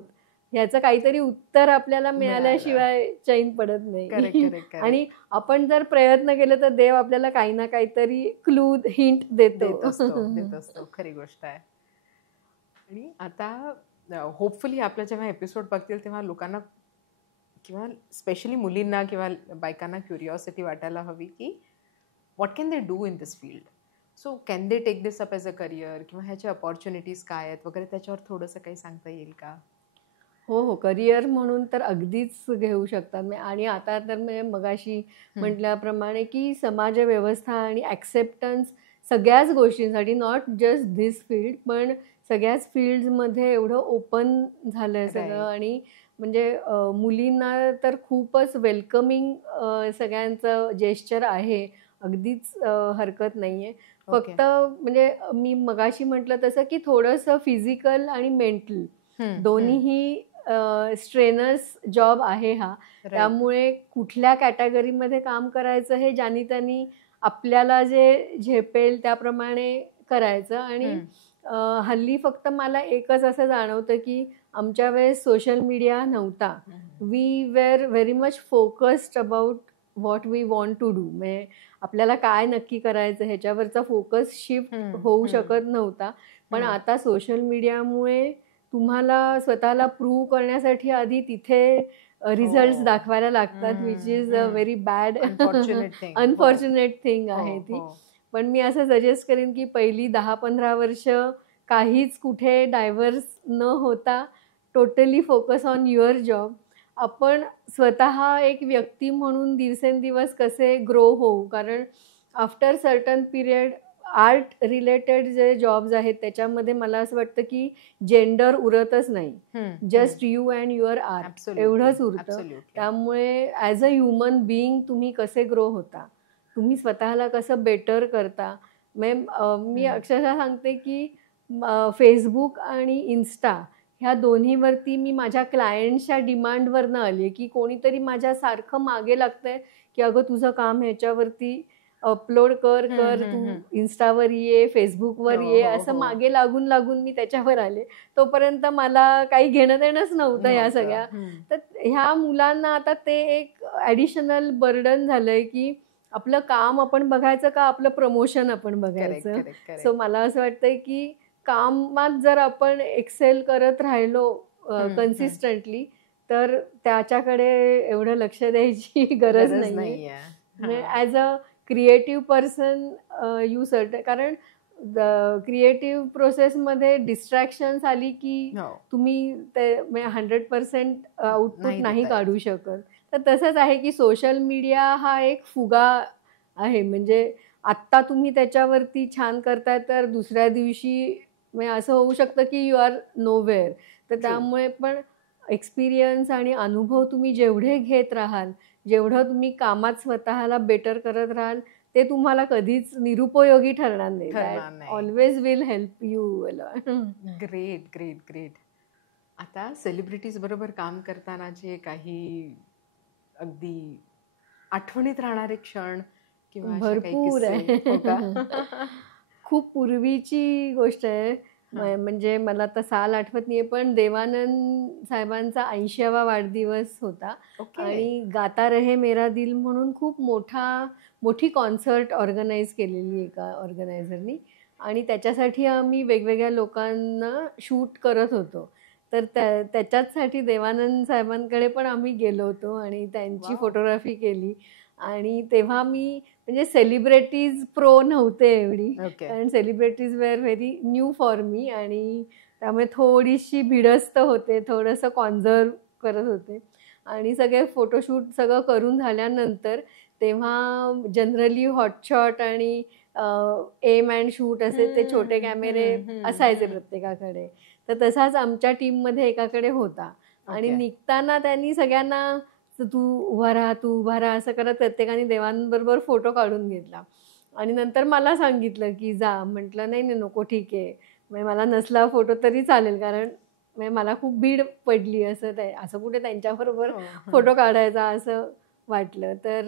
ह्याचं काहीतरी उत्तर आपल्याला मिळाल्याशिवाय चैन पडत नाही. आणि आपण जर प्रयत्न केले तर देव आपल्याला काही ना काहीतरी क्लू हिंट देत असतो. खरी गोष्ट आहे. आणि आता होपफुली आपल्या जेव्हा एपिसोड बघतील तेव्हा लोकांना किंवा स्पेशली मुलींना किंवा बायकांना क्युरिओसिटी वाटायला हवी की what can they do in this field, so can they take this up as a career, किंवा ह्याच्या अपॉर्च्युनिटीज काय आहेत वगैरे, त्याच्यावर थोडंसं काही सांगता येईल का? हो हो, करिअर म्हणून तर अगदीच घेऊ शकतात. आणि आता तर मी मगाशी म्हटल्याप्रमाणे की समाज व्यवस्था आणि ॲक्सेप्टन्स सगळ्याच गोष्टींसाठी, नॉट जस्ट धिस फील्ड पण सगळ्याच फील्ड्समध्ये एवढं ओपन झालं आहे सगळं. आणि म्हणजे मुलींना तर खूपच वेलकमिंग सगळ्यांचं जेस्चर आहे, अगदीच हरकत नाही आहे. फक्त म्हणजे मी मगाशी म्हटलं तसं की थोडंसं फिजिकल आणि मेंटल दोन्हीही स्ट्रेनर्स जॉब आहे हा. त्यामुळे कुठल्या कॅटेगरीमध्ये काम करायचं हे ज्यांनी त्यांनी आपल्याला जे झेपेल त्याप्रमाणे करायचं. आणि हल्ली फक्त मला एकच असं जाणवतं की आमच्या वेळेस सोशल मीडिया नव्हता. We were very much focused about what we want to do. म्हणजे आपल्याला काय नक्की करायचं ह्याच्यावरचा फोकस शिफ्ट होऊ शकत नव्हता. पण आता सोशल मीडियामुळे तुम्हाला स्वतःला प्रूव्ह करण्यासाठी आधी तिथे रिझल्ट्स दाखवायला लागतात, which is a very bad unfortunate thing आहे ती. पण मी असं सजेस्ट करेन की पहिली 10-15 वर्ष काहीच कुठे डायव्हर्स न होता totally focus on your job. आपण स्वतः एक व्यक्ती म्हणून दिवसेंदिवस कसे ग्रो होऊ, कारण after certain period art related जे जॉब्स आहेत त्याच्यामध्ये मला असं वाटतं की जेंडर उरतच नाही, just you and your art एवढंच उरतं. त्यामुळे ॲज अ ह्युमन बिईंग तुम्ही कसे ग्रो होता, तुम्ही स्वतःला कसं बेटर करता. मी अक्षरशः सांगते की फेसबुक आणि इन्स्टा ह्या दोन्हीवरती मी माझ्या क्लायंटच्या डिमांडवरनं आली की कोणीतरी माझ्यासारखं मागे लागतंय की अगं तुझं काम ह्याच्यावरती अपलोड कर, तू इन्स्टावर ये, फेसबुकवर ये, असं मागे लागून लागून मी त्याच्यावर आले. तोपर्यंत मला काही घेणं देणंच नव्हतं ह्या सगळ्या. तर ह्या मुलांना आता ते एक ॲडिशनल बर्डन झालंय की आपलं काम आपण बघायचं का आपलं प्रमोशन आपण बघायचं. सो मला असं वाटतंय की कामात जर आपण एक्सेल करत राहिलो कन्सिस्टंटली तर त्याच्याकडे एवढं लक्ष द्यायची गरज नाही. As a creative person you कारण क्रिएटिव्ह प्रोसेसमध्ये डिस्ट्रॅक्शन्स आली की तुम्ही ते 100% आउटपुट नाही काढू शकत. तर तसंच आहे की सोशल मीडिया हा एक फुगा आहे. म्हणजे आत्ता तुम्ही त्याच्यावरती छान करताय तर दुसऱ्या दिवशी असं होऊ शकतं की यू आर नोवेअर. तर त्यामुळे पण एक्सपिरियन्स आणि अनुभव तुम्ही जेवढे घेत राहाल, जेवढं तुम्ही कामात स्वतःला बेटर करत राहाल, ते तुम्हाला कधीच निरुपयोगी ठरणार नाही. Always will help you. Great great great. आता सेलिब्रिटीज बरोबर काम करताना जे काही अगदी आठवणीत राहणारे क्षण किंवा भरपूर आहे. खूप पूर्वीची गोष्ट आहे. म्हणजे मला तर साल आठवत नाहीये, पण देवानंद साहेबांचा 80वा वाढदिवस होता आणि गाता रहे मेरा दिल म्हणून खूप मोठी कॉन्सर्ट ऑर्गनाईज केलेली एका ऑर्गनायझरनी. आणि त्याच्यासाठी आम्ही वेगवेगळ्या लोकांना शूट करत होतो. तर त्याच्याचसाठी देवानंद साहेबांकडे पण आम्ही गेलो होतो आणि त्यांची फोटोग्राफी केली. आणि तेव्हा मी म्हणजे सेलिब्रिटीज प्रो नव्हते एवढी, कारण celebrities were very new for me. आणि त्यामुळे थोडीशी भिडस्त होते, थोडंसं कॉन्झर्व करत होते. आणि सगळे फोटोशूट सगळं करून झाल्यानंतर तेव्हा जनरली हॉटशॉट आणि एम अँड शूट असे ते छोटे कॅमेरे असायचे प्रत्येकाकडे. तर तसाच आमच्या टीममध्ये एकाकडे होता. आणि निघताना त्यांनी सगळ्यांना तू उभा राहा असं करत प्रत्येकाने देवांबरोबर फोटो काढून घेतला. आणि नंतर मला सांगितलं की जा. म्हटलं नाही नको, ठीक आहे, म्हणजे मला नसला फोटो तरी चालेल, कारण मला खूप भीड पडली. असं कुठे त्यांच्याबरोबर फोटो काढायचा असं वाटलं. तर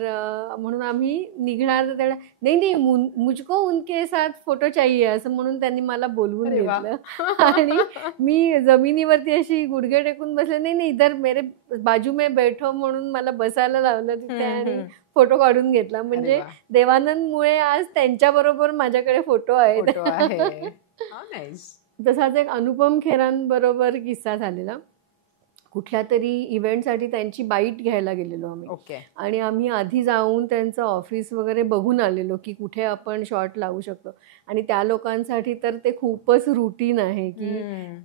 म्हणून आम्ही निघणार तर नाही मुझको उनके साथ फोटो चाहिए असं म्हणून त्यांनी मला बोलवून घेतलं. आणि मी जमिनीवरती अशी गुडघे टेकून बसले. नाही इधर मेरे बाजू में बैठो म्हणून मला बसायला लावलं तिथे आणि फोटो काढून घेतला. म्हणजे देवानंदमुळे आज त्यांच्याबरोबर माझ्याकडे फोटो आहेत. तसाच एक अनुपम खेरांबरोबर किस्सा झालेला. कुठल्या तरी इव्हेंटसाठी त्यांची बाईट घ्यायला गेलेलो आम्ही. आणि आम्ही आधी जाऊन त्यांचं ऑफिस वगैरे बघून आलेलो की कुठे आपण शॉट लावू शकतो. आणि त्या लोकांसाठी तर ते खूपच रुटीन आहे की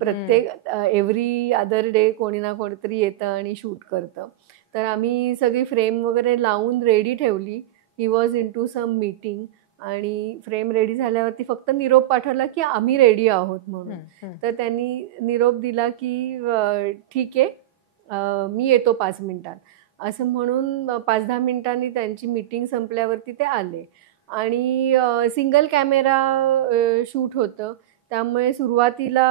प्रत्येक एव्हरी अदर डे कोणी ना कोणीतरी येतं आणि शूट करतं. तर आम्ही सगळी फ्रेम वगैरे लावून रेडी ठेवली. He was into some meeting. आणि फ्रेम रेडी झाल्यावरती फक्त निरोप पाठवला की आम्ही रेडी आहोत म्हणून. तर त्यांनी निरोप दिला की ठीक आहे, मी येतो 5 मिनिटात असं म्हणून 5-10 मिनिटांनी त्यांची मीटिंग संपल्यावरती ते आले. आणि सिंगल कॅमेरा शूट होतं. त्यामुळे सुरुवातीला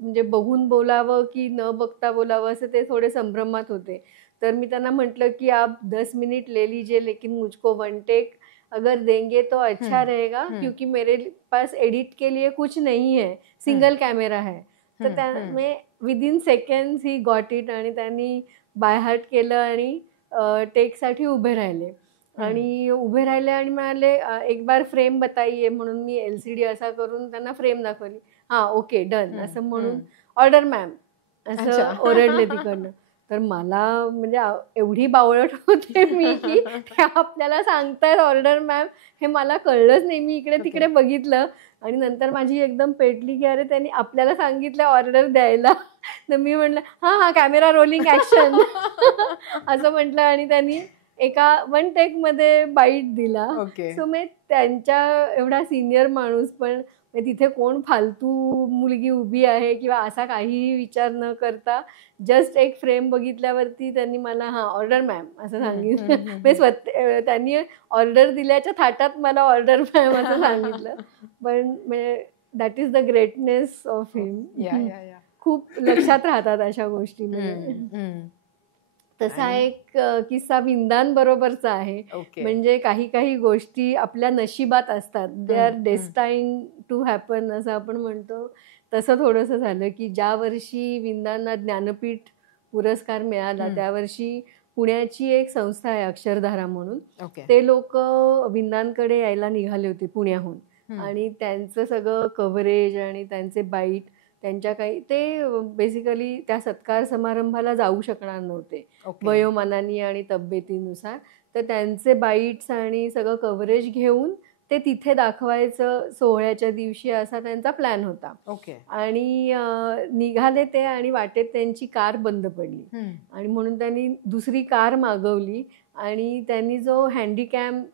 म्हणजे बघून बोलावं की न बघता बोलावं असं ते थोडे संभ्रमात होते. तर मी त्यांना म्हटलं की आप 10 मिनट ले लीजिए, लेकिन मुझको 1 टेक अगर देंगे तो अच्छा रहेगा, क्योंकि मेरे पास एडिट के लिए कुछ नहीं है, सिंगल कॅमेरा है. तर त्यामुळे within seconds he got it. आणि त्यांनी बाय हार्ट केलं आणि टेकसाठी उभे राहिले. आणि उभे राहिले आणि म्हणाले एक बार फ्रेम बताइए, म्हणून मी LCD असा करून त्यांना फ्रेम दाखवली. हां, ओके, डन असं म्हणून ऑर्डर मॅम असं ओरडले तिकडनं. तर मला म्हणजे एवढी बावळट होते मी की ते आपल्याला सांगतायत ऑर्डर मॅम, हे मला कळलंच नाही. मी इकडे तिकडे बघितलं आणि नंतर माझी एकदम पेटली की अरे त्यांनी आपल्याला सांगितलं ऑर्डर द्यायला. तर मी म्हटलं हां कॅमेरा रोलिंग ॲक्शन असं म्हटलं. आणि त्यांनी एका 1 टेकमध्ये बाईट दिला. सो मी त्यांच्या एवढा सिनियर माणूस पण तिथे कोण फालतू मुलगी उभी आहे किंवा असा काहीही विचार न करता जस्ट एक फ्रेम बघितल्यावरती त्यांनी मला हां ऑर्डर मॅम असं सांगितलं. त्यांनी ऑर्डर दिल्याच्या थाटात मला ऑर्डर मॅम असं सांगितलं. पण म्हणजे that is the greatness of him. खूप लक्षात राहतात अशा गोष्टी. तसा एक किस्सा विंदांबरोबरचा आहे. म्हणजे काही गोष्टी आपल्या नशिबात असतात. दे आर डेस्टाईन टू हॅपन असं आपण म्हणतो. तसं थोडंसं झालं की ज्या वर्षी विंदांना ज्ञानपीठ पुरस्कार मिळाला त्या वर्षी पुण्याची एक संस्था आहे अक्षरधारा म्हणून. ते लोक विंदांकडे यायला निघाले होते पुण्याहून. आणि त्यांचं सगळं कव्हरेज आणि त्यांचे बाईट त्यांच्या काही ते बेसिकली त्या सत्कार समारंभाला जाऊ शकणार नव्हते वयोमानानी आणि तब्येतीनुसार. तर त्यांचे बाईट्स आणि सगळं कव्हरेज घेऊन ते तिथे दाखवायचं सोहळ्याच्या दिवशी असा त्यांचा प्लॅन होता. आणि निघाले ते आणि वाटेत त्यांची कार बंद पडली. आणि म्हणून त्यांनी दुसरी कार मागवली. आणि त्यांनी जो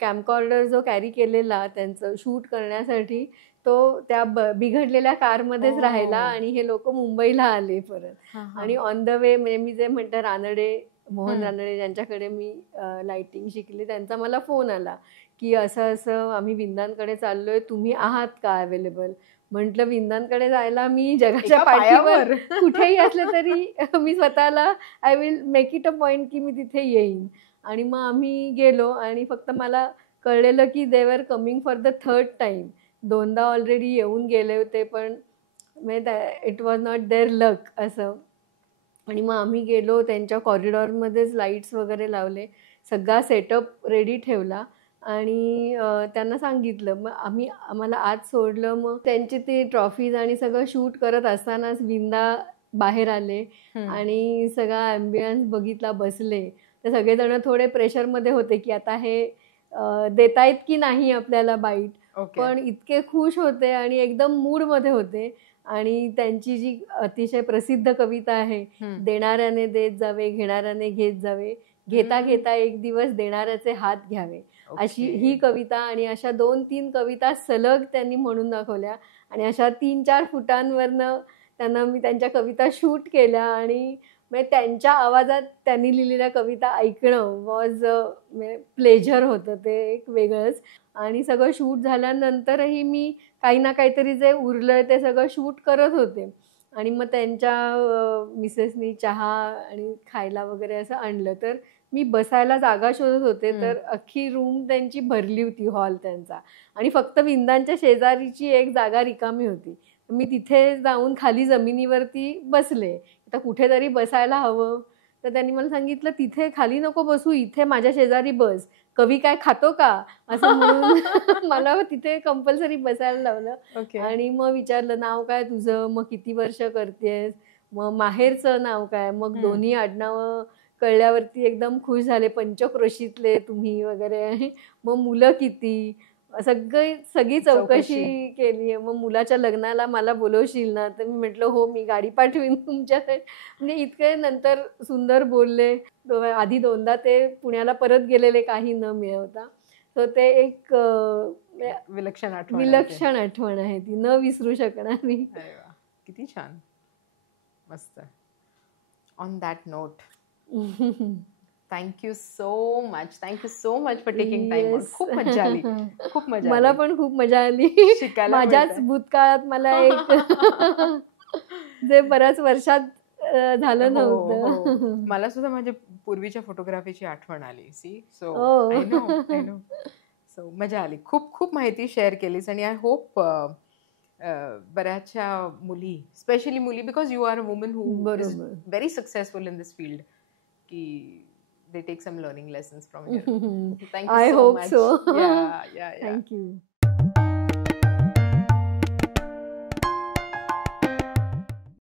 कॅमकॉर्डर जो कॅरी केलेला त्यांचं शूट करण्यासाठी तो त्या बिघडलेल्या कारमध्येच राहिला. आणि हे लोक मुंबईला आले परत. आणि ऑन द वे म्हणजे मी जे म्हणते मोहन रानडे ज्यांच्याकडे मी लाइटिंग शिकली त्यांचा मला फोन आला की असं असं आम्ही विंदांकडे चाललोय, तुम्ही आहात का अवेलेबल. म्हटलं विंदांकडे जायला मी जगाच्या पाठीवर कुठेही असले तरी मी स्वतःला I will make it a point की मी तिथे येईन. आणि मग आम्ही गेलो. आणि फक्त मला कळलेलं की they were coming for the 3rd time. 2दा ऑलरेडी येऊन गेले होते पण it was not their luck असं. आणि मग आम्ही गेलो त्यांच्या कॉरिडॉरमध्येच लाईट्स वगैरे लावले, सगळा सेटअप रेडी ठेवला. आणि त्यांना सांगितलं. मग आम्हाला आत सोडलं. मग त्यांची ती ट्रॉफीज आणि सगळं शूट करत असतानाच विंदा बाहेर आले आणि सगळा ॲम्बियन्स बघितला, बसले. तर सगळेजण थोडे प्रेशरमध्ये होते की आता हे देतायत की नाही आपल्याला बाईट. पण इतके खुश होते आणि एकदम मूडमध्ये होते. आणि त्यांची जी अतिशय प्रसिद्ध कविता आहे, देणाऱ्याने देत जावे, घेणाऱ्याने घेत जावे, घेता घेता एक दिवस देणाऱ्याचे हात घ्यावे, अशी ही कविता. आणि अशा 2-3 कविता सलग त्यांनी म्हणून दाखवल्या. आणि अशा 3-4 फुटांवरनं त्यांना मी त्यांच्या कविता शूट केल्या. आणि म्हणजे त्यांच्या आवाजात त्यांनी लिहिलेल्या कविता ऐकणं वॉज प्लेजर होतं, ते एक वेगळंच. आणि सगळं शूट झाल्यानंतरही मी काही ना काहीतरी जे उरलं ते सगळं शूट करत होते. आणि मग त्यांच्या मिसेसनी चहा आणि खायला वगैरे असं आणलं. तर मी बसायला जागा शोधत होते. तर अख्खी रूम त्यांची भरली होती, हॉल त्यांचा. आणि फक्त विंदांच्या शेजारीची एक जागा रिकामी होती. मी तिथे जाऊन खाली जमिनीवरती बसले. आता कुठेतरी बसायला हवं. तर त्यांनी मला सांगितलं तिथे खाली नको बसू, इथे माझ्या शेजारी बस, कवी काय खातो का असं म्हणून मला तिथे कंपल्सरी बसायला लावलं. आणि मग विचारलं नाव काय तुझं, मग किती वर्ष करतेस. मग माहेरचं नाव काय, मग हम्म. दोन्ही आडनावं कळल्यावरती एकदम खुश झाले, पंचक्रोशीतले तुम्ही वगैरे. मग मुलं किती, सगळी चौकशी केली. मग मुलाच्या लग्नाला मला बोलवशील ना, तर मी म्हटलं हो, मी गाडी पाठवीन तुमच्याकडे. म्हणजे इतके नंतर सुंदर बोलले. आधी 2दा ते पुण्याला परत गेलेले काही न मिळवता. तर ते एक विलक्षण आठवण आहे ती, न विसरू शकणारी. किती छान, मस्त. On that note, thank you so much for taking time. खूप मजा आली, खूप मजा. मला पण खूप मजा आली. माझ्याच भूतकाळात मला एक जे बऱ्याच वर्षात झालं नव्हतं. मला सुद्धा माझ्या पूर्वीच्या फोटोग्राफीची आठवण आली. So I know. सो मजा आली. खूप खूप माहिती शेअर केलीस आणि आय होप बऱ्याचशा मुली, स्पेशली मुली, because you are a woman who is very successful in this field, की they take some learning lessons from you. Thank you so much. I hope so. Yeah. Thank you.